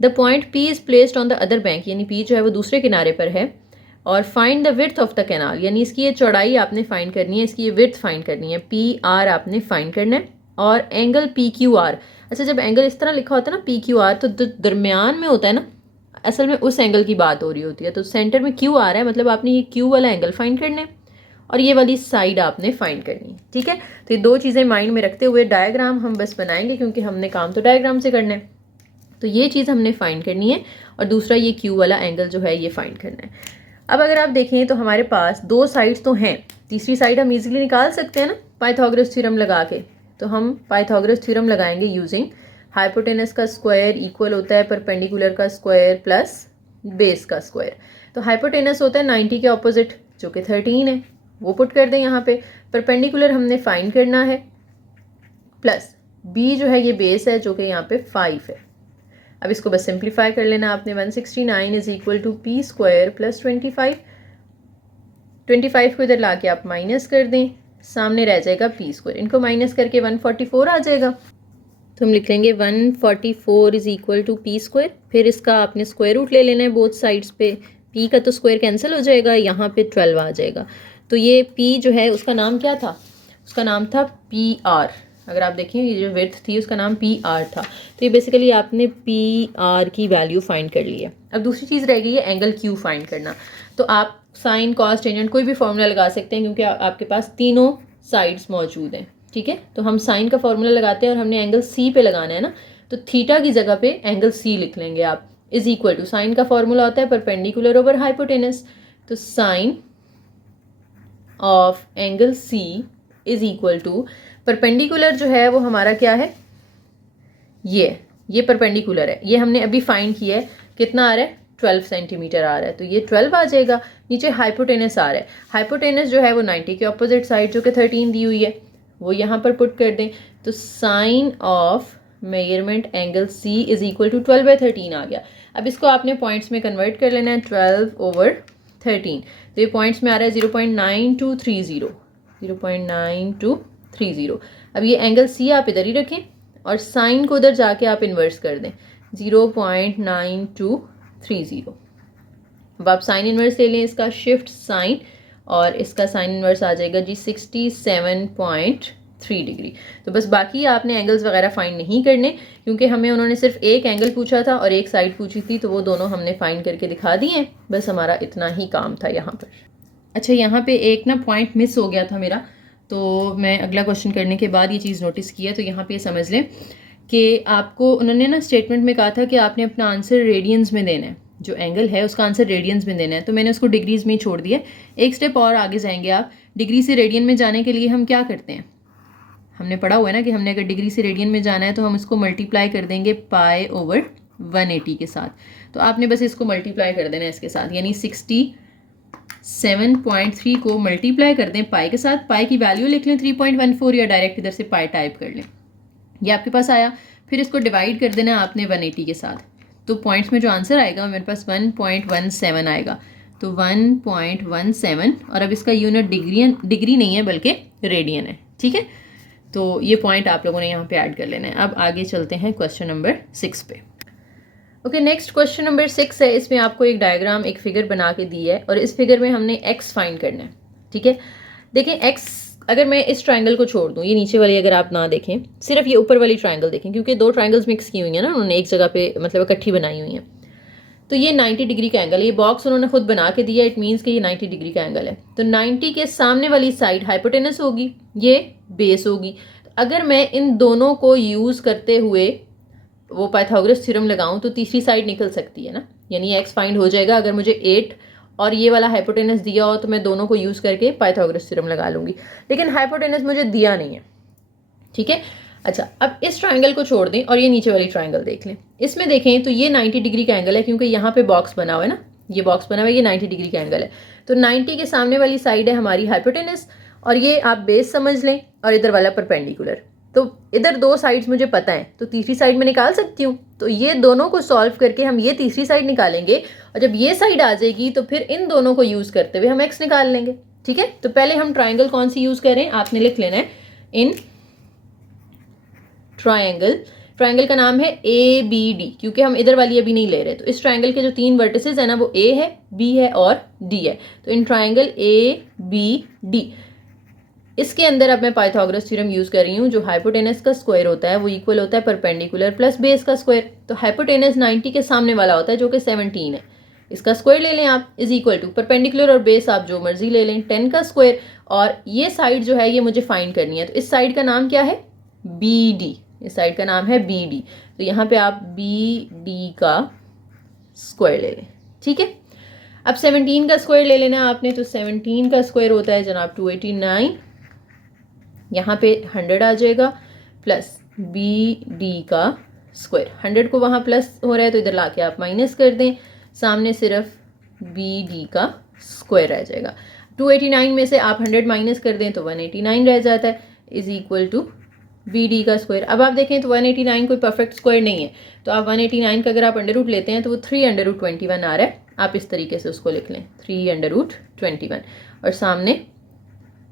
The point P is placed on the other bank, यानी P जो है वो दूसरे किनारे पर है और find the width of the canal, यानी इसकी ये चौड़ाई आपने फाइंड करनी है, इसकी ये विड्थ फाइंड करनी है, पी आर आपने फाइंड करना है, और एंगल पी क्यू आर। अच्छा, जब एंगल इस तरह लिखा होता है ना पी क्यू आर, तो दरमियान में होता है ना, असल में उस एंगल की बात हो रही होती है। तो सेंटर में क्यू आ रहा है, मतलब आपने ये क्यू वाला एंगल फाइंड करना है और ये वाली साइड आपने फाइंड करनी है। ठीक है, तो ये दो चीज़ें माइंड में रखते हुए डायग्राम हम बस बनाएंगे, क्योंकि हमने काम तो डायग्राम से करना है। तो ये चीज़ हमने फाइंड करनी है और दूसरा ये क्यू वाला एंगल जो है ये फाइंड करना है। अब अगर आप देखें तो हमारे पास दो साइड्स तो हैं, तीसरी साइड हम इजीली निकाल सकते हैं ना पाइथागोरस थ्योरम लगा के। तो हम पाइथागोरस थ्योरम लगाएंगे यूजिंग हाइपोटेनस का स्क्वायर इक्वल होता है परपेंडिकुलर का स्क्वायर प्लस बेस का स्क्वायर। तो हाइपोटेनस होता है 90 के ऑपोजिट जो कि 13 है, वो पुट कर दें यहाँ पे। परपेंडिकुलर हमने फाइंड करना है, प्लस बी जो है ये बेस है जो कि यहाँ पे 5 है। अब इसको बस सिंप्लीफाई कर लेना आपने। 169 is equal to p square plus 25 को इधर ला के आप माइनस कर दें, सामने रह जाएगा पी स्क्वायर, इनको माइनस करके 144 आ जाएगा। तो हम लिख लेंगे 144 is equal to p square, फिर इसका आपने स्क्वायर रूट ले लेना है बोथ साइड्स पे, पी का तो स्क्वायर कैंसिल हो जाएगा, यहाँ पे 12 आ जाएगा। तो ये पी जो है उसका नाम क्या था, उसका नाम था पी आर। अगर आप देखें ये जो विड्थ थी उसका नाम पी आर था। तो ये बेसिकली आपने पी आर की वैल्यू फाइंड कर ली है। अब दूसरी चीज़ रह गई है एंगल क्यू फाइंड करना। तो आप साइन कॉस टेंजेंट कोई भी फॉर्मूला लगा सकते हैं, क्योंकि आपके पास तीनों साइड्स मौजूद हैं। ठीक है, तो हम साइन का फॉर्मूला लगाते हैं और हमने एंगल सी पे लगाना है ना, तो थीटा की जगह पे एंगल सी लिख लेंगे आप। इज इक्वल टू, साइन का फॉर्मूला होता है परपेंडिकुलर ओवर हाइपोटेनस, तो sine of angle c is equal to, perpendicular जो है वो हमारा क्या है, ये परपेंडिकुलर है, ये हमने अभी फाइंड किया है, कितना आ रहा है 12 सेंटीमीटर आ रहा है, तो ये 12 आ जाएगा। नीचे हाइपोटेनस आ रहा है, हाइपोटेनस जो है वो 90 के ऑपोजिट साइड जो कि 13 दी हुई है वो यहाँ पर पुट कर दें। तो sine of measurement angle c is equal to 12/13 आ गया। अब इसको आपने पॉइंट्स में कन्वर्ट कर लेना है, 12/13, तो ये पॉइंट्स में आ रहा है 0.9230, 0.9230। अब ये एंगल सी आप इधर ही रखें और साइन को उधर जाके आप इन्वर्स कर दें, 0.9230। अब आप साइन इन्वर्स ले लें इसका, शिफ्ट साइन, और इसका साइन इन्वर्स आ जाएगा जी 67.3 डिग्री। तो बस बाकी आपने एंगल्स वगैरह फाइंड नहीं करने, क्योंकि हमें उन्होंने सिर्फ एक एंगल पूछा था और एक साइड पूछी थी, तो वो दोनों हमने फाइंड करके दिखा दिए हैं। बस हमारा इतना ही काम था यहाँ पर। अच्छा, यहाँ पे एक ना पॉइंट मिस हो गया था मेरा, तो मैं अगला क्वेश्चन करने के बाद ये चीज़ नोटिस किया। तो यहाँ पे समझ लें कि आपको उन्होंने ना स्टेटमेंट में कहा था कि आपने अपना आंसर रेडियंस में देना है, जो एंगल है उसका आंसर रेडियंस में देना है। तो मैंने उसको डिग्रीज में ही छोड़ दिया। एक स्टेप और आगे जाएंगे आप, डिग्री से रेडियन में जाने के लिए हम क्या करते हैं, हमने पढ़ा हुआ है ना कि हमने अगर डिग्री से रेडियन में जाना है तो हम इसको मल्टीप्लाई कर देंगे पाई ओवर 180 के साथ। तो आपने बस इसको मल्टीप्लाई कर देना है इसके साथ, यानी 67.3 को मल्टीप्लाई कर दें पाई के साथ, पाई की वैल्यू लिख लें 3.14 या डायरेक्ट इधर से पाई टाइप कर लें, ये आपके पास आया। फिर इसको डिवाइड कर देना आपने 180 के साथ, तो पॉइंट्स में जो आंसर आएगा मेरे पास 1.17 आएगा, तो 1.17। और अब इसका यूनिट डिग्री नहीं है बल्कि रेडियन है। ठीक है, तो ये पॉइंट आप लोगों ने यहाँ पे ऐड कर लेना है। अब आगे चलते हैं क्वेश्चन नंबर 6 पे। ओके, नेक्स्ट क्वेश्चन नंबर 6 है। इसमें आपको एक डायग्राम, एक फिगर बना के दी है और इस फिगर में हमने एक्स फाइंड करना है। ठीक है, देखें एक्स, अगर मैं इस ट्रायंगल को छोड़ दूं, ये नीचे वाली अगर आप ना देखें, सिर्फ ये ऊपर वाली ट्रायंगल देखें, क्योंकि दो ट्रायंगल्स मिक्स की हुई हैं ना उन्होंने एक जगह पे, मतलब इकट्ठी बनाई हुई हैं। तो ये 90 डिग्री का एंगल है, ये बॉक्स उन्होंने खुद बना के दिया, इट मीन्स कि ये 90 डिग्री का एंगल है। तो 90 के सामने वाली साइड हाइपोटेनस होगी, ये बेस होगी। तो अगर मैं इन दोनों को यूज़ करते हुए वो पाइथागोरस थ्योरम लगाऊं तो तीसरी साइड निकल सकती है ना, यानी एक्स फाइंड हो जाएगा। अगर मुझे 8 और ये वाला हाइपोटेनस दिया हो तो मैं दोनों को यूज़ करके पाइथागोरस थ्योरम लगा लूँगी, लेकिन हाइपोटेनस मुझे दिया नहीं है। ठीक है, अच्छा, अब इस ट्रायंगल को छोड़ दें और ये नीचे वाली ट्रायंगल देख लें। इसमें देखें तो ये 90 डिग्री का एंगल है, क्योंकि यहाँ पे बॉक्स बना हुआ है ना, ये बॉक्स बना हुआ है, ये 90 डिग्री का एंगल है। तो 90 के सामने वाली साइड है हमारी हाइपोटेनस, और ये आप बेस समझ लें, और इधर वाला परपेंडिकुलर। तो इधर दो साइड्स मुझे पता है, तो तीसरी साइड में निकाल सकती हूँ। तो ये दोनों को सॉल्व करके हम ये तीसरी साइड निकालेंगे, और जब ये साइड आ जाएगी तो फिर इन दोनों को यूज़ करते हुए हम एक्स निकाल लेंगे। ठीक है, तो पहले हम ट्राइंगल कौन सी यूज़ करें, आपने लिख लेना है इन ट्रायंगल ट्रायंगल का नाम है ABD, क्योंकि हम इधर वाली अभी नहीं ले रहे। तो इस ट्रायंगल के जो 3 वर्टिसेस है ना वो A है, B है और D है। तो इन ट्रायंगल ABD इसके अंदर अब मैं पाइथागोरस थ्योरम यूज़ कर रही हूँ। जो हाइपोटेनस का स्क्वायर होता है वो इक्वल होता है परपेंडिकुलर प्लस बेस का स्क्वायर। तो हाइपोटेनस 90 के सामने वाला होता है जो कि 17 है, इसका स्क्वायर ले लें आप, इज इक्वल टू परपेंडिकुलर और बेस आप जो मर्जी ले लें 10 का स्क्वायर। और ये साइड जो है ये मुझे फाइंड करनी है। तो इस साइड का नाम क्या है? BD। इस साइड का नाम है BD। तो यहाँ पे आप BD का स्क्वायर ले लें, ठीक है। अब 17 का स्क्वायर ले लेना आपने। तो 17 का स्क्वायर होता है जनाब 289, यहाँ पे 100 आ जाएगा, प्लस BD का स्क्वायर। 100 को वहाँ प्लस हो रहा है तो इधर लाके आप माइनस कर दें, सामने सिर्फ BD का स्क्वायर रह जाएगा। 289 में से आप 100 माइनस कर दें तो 189 रह जाता है, इज इक्वल टू BD का स्क्वायर। अब आप देखें तो 189 कोई परफेक्ट स्क्वायर नहीं है, तो आप 189 का अगर आप अंडर रूट लेते हैं तो वो 3√21 आ रहा है। आप इस तरीके से उसको लिख लें 3√21 और सामने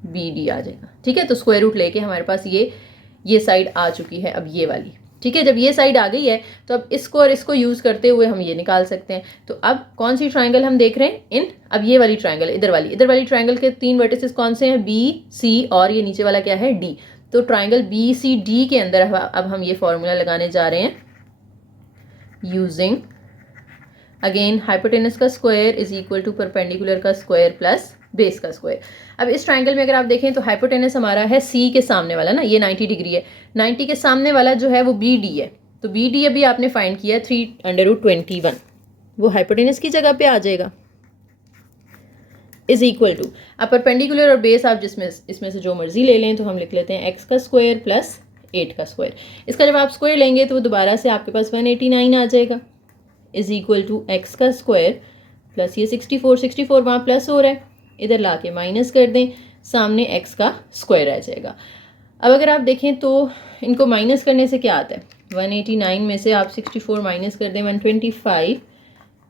BD आ जाएगा, ठीक है। तो स्क्वायर रूट लेके हमारे पास ये साइड आ चुकी है अब ये वाली, ठीक है। जब ये साइड आ गई है तो अब इसको और इसको यूज़ करते हुए हम ये निकाल सकते हैं। तो अब कौन सी ट्रायंगल हम देख रहे हैं? अब ये वाली ट्रायंगल, इधर वाली ट्रायंगल के 3 वर्टिसेस कौन से हैं? BC और ये नीचे वाला क्या है? D। तो ट्रायंगल BCD के अंदर अब हम ये फॉर्मूला लगाने जा रहे हैं यूजिंग अगेन हाइपोटेनस का square is equal to perpendicular का स्क्वायर प्लस बेस का स्क्वायर। अब इस ट्रायंगल में अगर आप देखें तो हाइपोटेनस हमारा है C के सामने वाला ना, ये 90 डिग्री है, 90 के सामने वाला जो है वो BD है। तो BD अभी आपने फाइंड किया 3√21, वो हाइपोटेनस की जगह पे आ जाएगा, इज इक्वल टू अब परपेंडिकुलर और बेस आप इसमें से जो मर्जी ले लें। तो हम लिख लेते हैं x का स्क्वायर प्लस 8 का स्क्वायर। इसका जब आप स्क्वायर लेंगे तो वो दोबारा से आपके पास 189 आ जाएगा, इज इक्वल टू x का स्क्वायर प्लस ये 64 वहाँ प्लस हो रहा है, इधर ला के माइनस कर दें, सामने x का स्क्वायर आ जाएगा। अब अगर आप देखें तो इनको माइनस करने से क्या आता है? 189 में से आप 64 माइनस कर दें 125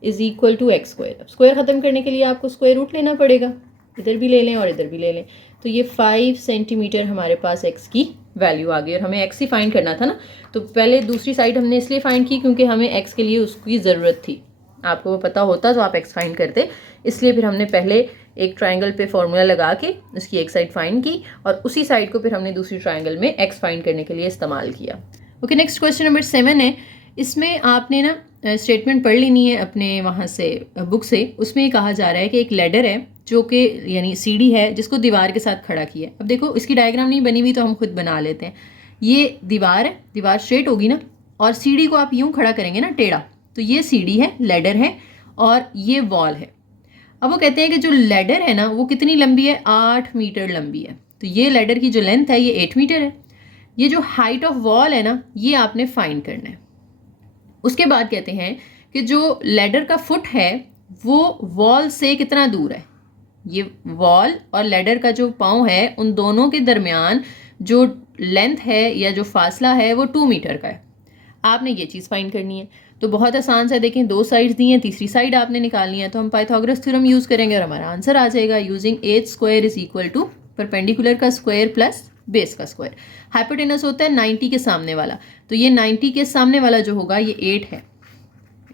is equal to x square. अब स्क्वायर ख़त्म करने के लिए आपको स्क्वायर रूट लेना पड़ेगा, इधर भी ले लें और इधर भी ले लें। तो ये 5 सेंटीमीटर हमारे पास x की वैल्यू आ गई और हमें x ही फाइंड करना था ना। तो पहले दूसरी साइड हमने इसलिए फाइंड की क्योंकि हमें x के लिए उसकी ज़रूरत थी। आपको वो पता होता तो आप x फाइंड करते, इसलिए फिर हमने पहले एक ट्रायंगल पे फॉर्मूला लगा के उसकी एक साइड फाइंड की और उसी साइड को फिर हमने दूसरी ट्रायंगल में x फाइंड करने के लिए इस्तेमाल किया। ओके, नेक्स्ट क्वेश्चन नंबर 7 है। इसमें आपने ना स्टेटमेंट पढ़ लेनी है अपने वहाँ से बुक से। उसमें ये कहा जा रहा है कि एक लैडर है जो कि यानी सीढ़ी है जिसको दीवार के साथ खड़ा किया है। अब देखो इसकी डायग्राम नहीं बनी हुई तो हम खुद बना लेते हैं। ये दीवार है, दीवार स्ट्रेट होगी ना, और सीढ़ी को आप यूँ खड़ा करेंगे ना टेढ़ा, तो ये सीढ़ी है, लैडर है और ये वॉल है। अब वो कहते हैं कि जो लैडर है ना वो कितनी लंबी है? 8 मीटर लंबी है। तो ये लैडर की जो लेंथ है ये 8 मीटर है। ये जो हाइट ऑफ वॉल है ना ये आपने फाइंड करना है। उसके बाद कहते हैं कि जो लैडर का फुट है वो वॉल से कितना दूर है। ये वॉल और लैडर का जो पाँव है उन दोनों के दरमियान जो लेंथ है या जो फासला है वो 2 मीटर का है। आपने ये चीज़ फाइंड करनी है। तो बहुत आसान सा, देखें 2 साइड्स दी हैं, तीसरी साइड आपने निकालनी है। तो हम पाइथागोरस थ्योरम यूज़ करेंगे और हमारा आंसर आ जाएगा using h square is equal to perpendicular का स्क्वायर प्लस बेस का स्क्वायर। हाइपोटेनस होता है 90 के सामने वाला, तो ये 90 के सामने वाला जो होगा ये 8 है,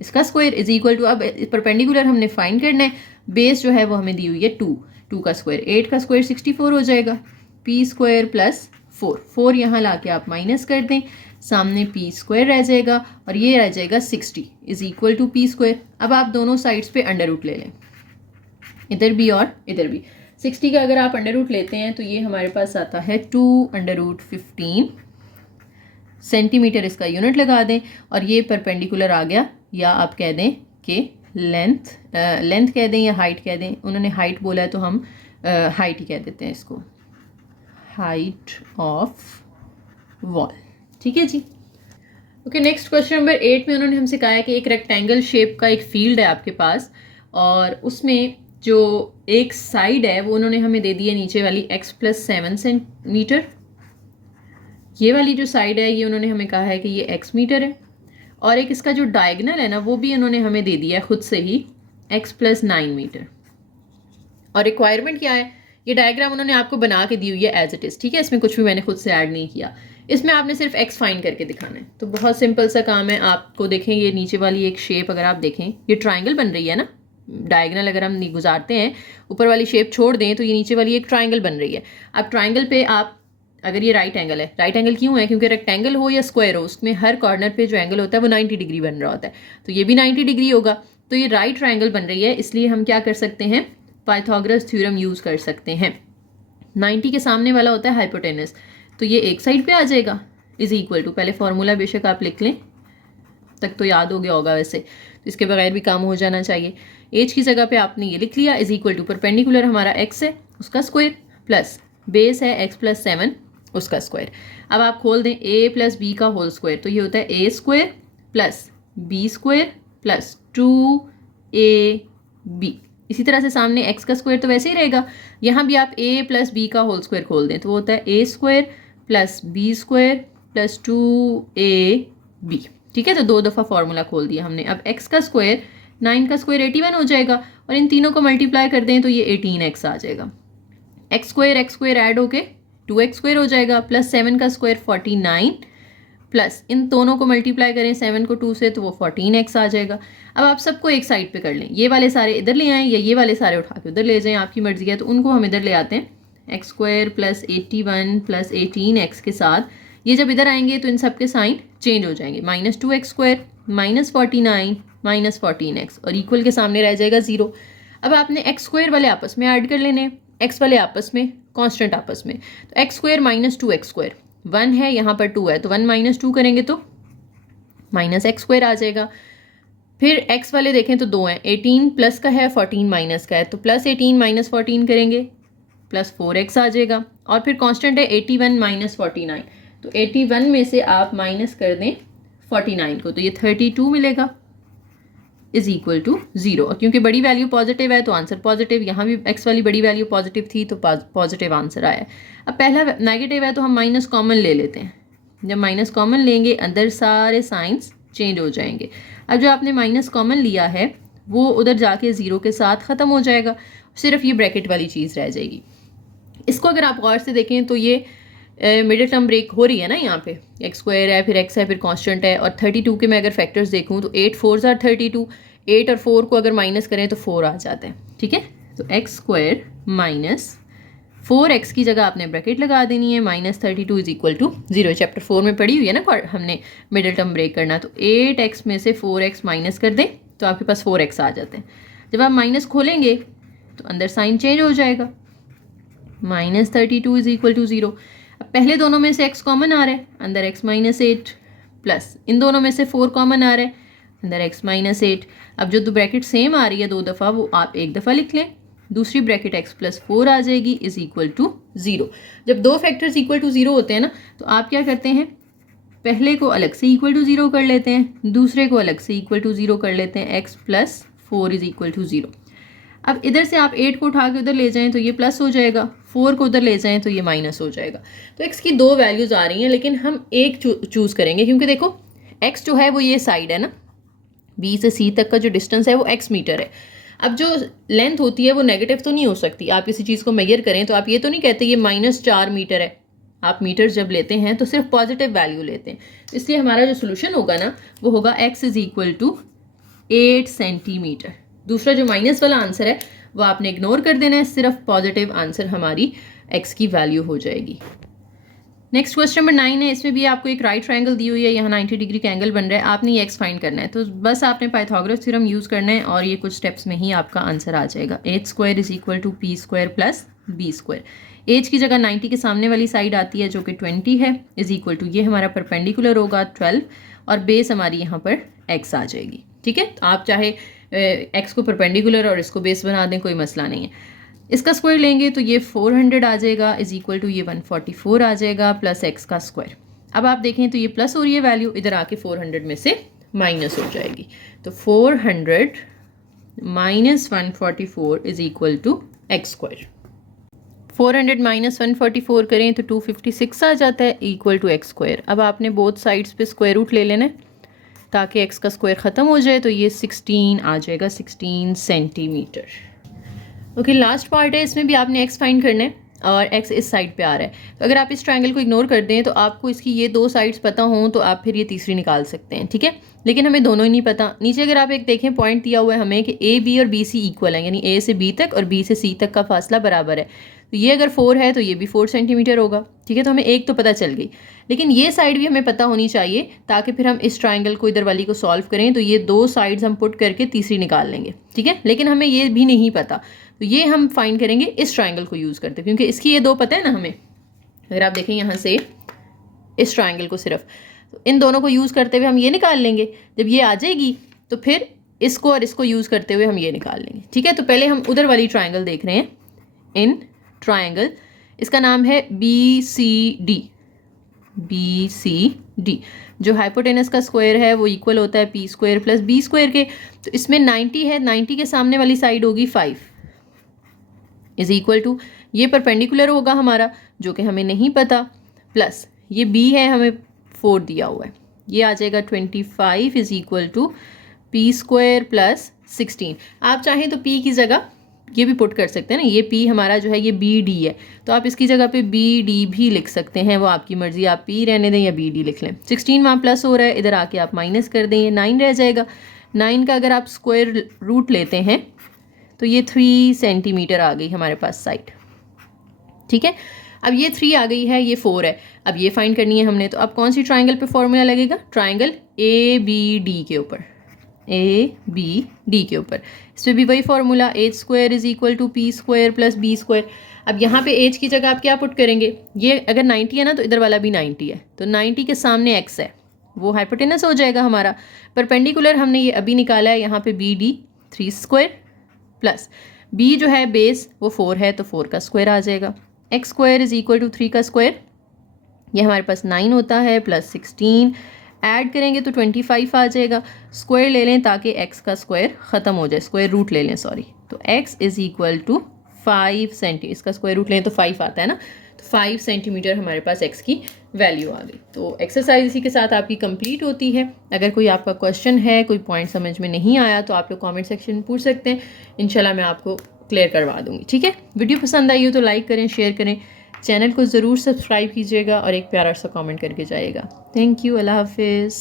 इसका स्क्वायर इज इक्वल टू, अब परपेंडिकुलर हमने फाइंड करना है, बेस जो है वो हमें दी हुई है 2 का स्क्वायर, 8 का स्क्वायर 64 हो जाएगा, p स्क्वायर प्लस 4 यहाँ ला के आप माइनस कर दें, सामने p स्क्वायर रह जाएगा और ये रह जाएगा 60 is equal to p square. अब आप दोनों साइड्स पे अंडर रूट ले लें, इधर भी और इधर भी। 60 का अगर आप अंडर रूट लेते हैं तो ये हमारे पास आता है 2√15 सेंटीमीटर, इसका यूनिट लगा दें और ये परपेंडिकुलर आ गया, या आप कह दें कि लेंथ कह दें या हाइट कह दें। उन्होंने हाइट बोला है तो हम हाइट ही कह देते हैं इसको, हाइट ऑफ वॉल। ठीक है जी। ओके, नेक्स्ट क्वेश्चन नंबर 8 में उन्होंने हमसे कहा है कि एक रेक्टेंगल शेप का एक फील्ड है आपके पास और उसमें जो एक साइड है वो उन्होंने हमें दे दी है नीचे वाली x + 7 सेंटीमीटर। ये वाली जो साइड है ये उन्होंने हमें कहा है कि ये x मीटर है और एक इसका जो डायगनल है ना वो भी उन्होंने हमें दे दिया है खुद से ही x + 9 मीटर। और रिक्वायरमेंट क्या है? ये डायग्राम उन्होंने आपको बना के दी हुई है एज इट इज़, ठीक है, इसमें कुछ भी मैंने खुद से ऐड नहीं किया। इसमें आपने सिर्फ एक्स फाइंड करके दिखाना है। तो बहुत सिंपल सा काम है। आपको देखें ये नीचे वाली एक शेप अगर आप देखें, ये ट्राइंगल बन रही है ना, डायगोनल अगर हम गुजारते हैं, ऊपर वाली शेप छोड़ दें तो ये नीचे वाली एक ट्राइंगल बन रही है। अब ट्राइंगल पे आप, अगर ये राइट एंगल है, राइट एंगल क्यों है? क्योंकि रेक्टेंगल हो या स्क्वायर हो, उसमें हर कॉर्नर पे जो एंगल होता है वो 90 डिग्री बन रहा होता है, तो ये भी 90 डिग्री होगा। तो ये राइट ट्राइंगल बन रही है, इसलिए हम क्या कर सकते हैं, पाइथागोरस थ्योरम यूज़ कर सकते हैं। 90 के सामने वाला होता है हाइपोटेनस, तो ये एक साइड पे आ जाएगा, इज इक्वल टू, पहले फॉर्मूला बेशक आप लिख लें, तक तो याद हो गया होगा वैसे, तो इसके बगैर भी काम हो जाना चाहिए। एज की जगह पे आपने ये लिख लिया, इज इक्वल टू परपेंडिकुलर हमारा एक्स है उसका स्क्वायर प्लस बेस है एक्स प्लस 7 उसका स्क्वायर। अब आप खोल दें ए प्लस बी का होल स्क्वायर, तो ये होता है A square plus B square plus 2ab। इसी तरह से सामने एक्स का स्क्वायर तो वैसे ही रहेगा, यहाँ भी आप a प्लस बी का होल स्क्वायर खोल दें तो वो होता है A square plus B square plus 2ab। ठीक है, तो 2 दफ़ा फार्मूला खोल दिया हमने। अब x का स्क्वायर, 9 का स्क्वायर 81 हो जाएगा, और इन तीनों को मल्टीप्लाई कर दें तो ये 18x आ जाएगा। x स्क्वायर ऐड होके 2x स्क्वायर हो जाएगा, प्लस 7 का स्क्वायर 49, प्लस इन दोनों को मल्टीप्लाई करें 7 को 2 से तो वो 14x आ जाएगा। अब आप सबको एक साइड पे कर लें, ये वाले सारे इधर ले आएँ या ये वाले सारे उठा के उधर ले जाएँ, आपकी मर्जी है। तो उनको हम इधर ले आते हैं, x square plus 81 plus 18x के साथ, ये जब इधर आएंगे तो इन सब के साइन चेंज हो जाएंगे, minus 2x square minus 49 minus 14x, और इक्वल के सामने रह जाएगा 0। अब आपने एक्स स्क्वायर वाले आपस में ऐड कर लेने, एक्स वाले आपस में, कांस्टेंट आपस में, तो x square minus 2x square, 1 है यहाँ पर 2 है, तो 1 माइनस 2 करेंगे तो माइनस एक्स स्क्वायर आ जाएगा। फिर एक्स वाले देखें तो 2 हैं, 18 प्लस का है 14 माइनस का है, तो प्लस 18 माइनस 14 करेंगे प्लस 4x आ जाएगा। और फिर कांस्टेंट है 81 माइनस 49, तो 81 में से आप माइनस कर दें 49 को, तो ये 32 मिलेगा, इज इक्वल टू 0। और क्योंकि बड़ी वैल्यू पॉजिटिव है तो आंसर पॉजिटिव, यहाँ भी x वाली बड़ी वैल्यू पॉजिटिव थी तो पॉजिटिव आंसर आया। अब पहला नेगेटिव है तो हम माइनस कॉमन ले लेते हैं, जब माइनस कॉमन लेंगे अंदर सारे साइंस चेंज हो जाएंगे। अब जो आपने माइनस कॉमन लिया है वो उधर जाके 0 के साथ ख़त्म हो जाएगा, सिर्फ ये ब्रैकेट वाली चीज़ रह जाएगी। इसको अगर आप गौर से देखें तो ये मिडिल टर्म ब्रेक हो रही है ना, यहाँ पे एक्स स्क्वायर है, फिर एक्स है, फिर कांस्टेंट है, और 32 के मैं अगर फैक्टर्स देखूँ तो 8 4 आर 32, 8 और 4 को अगर माइनस करें तो 4 आ जाते हैं। ठीक है, तो एक्स स्क्वायर माइनस 4x की जगह आपने ब्रैकेट लगा देनी है, minus 32 is equal to 0। Chapter 4 में पढ़ी हुई है ना हमने मिडिल टर्म ब्रेक करना, तो 8x में से 4x माइनस कर दें तो आपके पास 4x आ जाते हैं। जब आप माइनस खोलेंगे तो अंदर साइन चेंज हो जाएगा, माइनस 32 इज इक्वल टू 0। अब पहले दोनों में से x कॉमन आ रहा है, अंदर x माइनस 8, प्लस इन दोनों में से 4 कॉमन आ रहा है, अंदर x माइनस 8। अब जो 2 ब्रैकेट सेम आ रही है 2 दफ़ा, वो आप एक दफ़ा लिख लें, दूसरी ब्रैकेट x प्लस 4 आ जाएगी, इज इक्वल टू 0। जब 2 फैक्टर्स इक्वल टू 0 होते हैं ना, तो आप क्या करते हैं, पहले को अलग से इक्वल टू 0 कर लेते हैं, दूसरे को अलग से इक्वल टू 0 कर लेते हैं, x plus 4 is equal to 0। अब इधर से आप 8 को उठा के उधर ले जाएं तो ये प्लस हो जाएगा, 4 को उधर ले जाएं तो ये माइनस हो जाएगा। तो x की 2 वैल्यूज़ आ रही हैं, लेकिन हम एक चूज़ करेंगे, क्योंकि देखो x जो है वो ये साइड है ना, b से c तक का जो डिस्टेंस है वो x मीटर है। अब जो लेंथ होती है वो नेगेटिव तो नहीं हो सकती, आप किसी चीज़ को मेजर करें तो आप ये तो नहीं कहते ये -4 मीटर है, आप मीटर जब लेते हैं तो सिर्फ पॉजिटिव वैल्यू लेते हैं। इसलिए हमारा जो सोल्यूशन होगा ना वो होगा x is equal to 8 centimetre. दूसरा जो माइनस वाला आंसर है वो आपने इग्नोर कर देना है, सिर्फ पॉजिटिव आंसर हमारी x की वैल्यू हो जाएगी। नेक्स्ट क्वेश्चन नंबर 9 है, इसमें भी आपको एक राइट ट्रायंगल दी हुई है, यहाँ 90 डिग्री का एंगल बन रहा है, आपने ये x फाइंड करना है। तो बस आपने पाइथागोरस थ्योरम यूज़ करना है और ये कुछ स्टेप्स में ही आपका आंसर आ जाएगा। h square is equal to p square plus b square. h की जगह 90 के सामने वाली साइड आती है जो कि 20 है, इज इक्वल टू ये हमारा परपेंडिकुलर होगा 12, और बेस हमारी यहाँ पर x आ जाएगी। ठीक है, तो आप चाहे x को परपेंडिकुलर और इसको बेस बना दें, कोई मसला नहीं है। इसका स्क्वायर लेंगे तो ये 400 आ जाएगा, इज इक्वल टू ये 144 आ जाएगा प्लस x का स्क्वायर। अब आप देखें तो ये प्लस हो रही है वैल्यू, इधर आके 400 में से माइनस हो जाएगी, तो 400 minus 144 is equal to x square. 400 minus 144 करें तो 256 आ जाता है, इक्वल टू x स्क्वायर। अब आपने बोथ साइड्स पे स्क्वायर रूट ले लेना है ताकि x का स्क्वायर ख़त्म हो जाए, तो ये 16 आ जाएगा, 16 सेंटीमीटर। ओके, लास्ट पार्ट है, इसमें भी आपने x फाइंड करना है। और x इस साइड पे आ रहा है। तो अगर आप इस ट्रायंगल को इग्नोर कर दें तो आपको इसकी ये दो साइड्स पता हों तो आप फिर ये तीसरी निकाल सकते हैं, ठीक है। लेकिन हमें दोनों ही नहीं पता। नीचे अगर आप एक देखें पॉइंट दिया हुआ है हमें कि ए बी और बी सी इक्वल है, यानी ए से बी तक और बी से सी तक का फासला बराबर है। तो ये अगर 4 है तो ये भी 4 सेंटीमीटर होगा, ठीक है। तो हमें एक तो पता चल गई, लेकिन ये साइड भी हमें पता होनी चाहिए ताकि फिर हम इस ट्राइंगल को इधर वाली को सॉल्व करें तो ये दो साइड्स हम पुट करके तीसरी निकाल लेंगे, ठीक है। लेकिन हमें ये भी नहीं पता, तो ये हम फाइंड करेंगे इस ट्राइंगल को यूज़ करते, क्योंकि इसकी ये दो पता है ना हमें। अगर आप देखें यहाँ से इस ट्राइंगल को सिर्फ, तो इन दोनों को यूज़ करते हुए हम ये निकाल लेंगे। जब ये आ जाएगी तो फिर इसको और इसको यूज़ करते हुए हम ये निकाल लेंगे, ठीक है। तो पहले हम उधर वाली ट्राइंगल देख रहे हैं। इन ट्राइंगल, इसका नाम है BCD। BCD जो हाइपोटेनस का स्क्वायर है वो इक्वल होता है p square plus b square के। तो इसमें 90 है, 90 के सामने वाली साइड होगी 5 इज इक्वल टू, ये परपेंडिकुलर होगा हमारा जो कि हमें नहीं पता, प्लस ये b है हमें 4 दिया हुआ है, ये आ जाएगा 25 is equal to p square plus 16। आप चाहें तो p की जगह ये भी पुट कर सकते हैं ना, ये p हमारा जो है ये BD है, तो आप इसकी जगह पे BD भी लिख सकते हैं, वो आपकी मर्जी, आप p रहने दें या BD लिख लें। 16 वहाँ प्लस हो रहा है, इधर आके आप माइनस कर दें, ये 9 रह जाएगा। 9 का अगर आप स्क्वायर रूट लेते हैं तो ये 3 सेंटीमीटर आ गई हमारे पास साइड, ठीक है। अब ये 3 आ गई है, ये 4 है, अब ये फाइंड करनी है हमने। तो अब कौन सी ट्राइंगल पे फॉर्मूला लगेगा? ट्राइंगल ABD के ऊपर, ABD के ऊपर। इस पर भी वही formula, H square is equal to p square plus b square. अब यहाँ पे h की जगह आप क्या पुट करेंगे? ये अगर 90 है ना तो इधर वाला भी 90 है, तो 90 के सामने x है, वो हाइपोटेनस हो जाएगा हमारा। परपेंडिकुलर हमने ये अभी निकाला है, यहाँ पे BD 3 स्क्वायर प्लस b जो है बेस वो 4 है तो 4 का स्क्वायर आ जाएगा। x square is equal to 3 का स्क्वायर, ये हमारे पास 9 होता है, प्लस 16 ऐड करेंगे तो 25 आ जाएगा। स्क्वायर ले लें ताकि x का स्क्वायर ख़त्म हो जाए, स्क्वायर रूट ले लें सॉरी, तो x is equal to 5 centi, इसका स्क्वायर रूट लें तो 5 आता है ना, तो 5 सेंटीमीटर हमारे पास x की वैल्यू आ गई। तो एक्सरसाइज इसी के साथ आपकी कंप्लीट होती है। अगर कोई आपका क्वेश्चन है, कोई पॉइंट समझ में नहीं आया तो आप लोग कॉमेंट सेक्शन में पूछ सकते हैं, इंशाल्लाह मैं आपको क्लियर करवा दूँगी, ठीक है। वीडियो पसंद आई हो तो लाइक करें, शेयर करें, चैनल को ज़रूर सब्सक्राइब कीजिएगा और एक प्यारा सा कमेंट करके जाइएगा। थैंक यू, अल्लाह हाफिज़।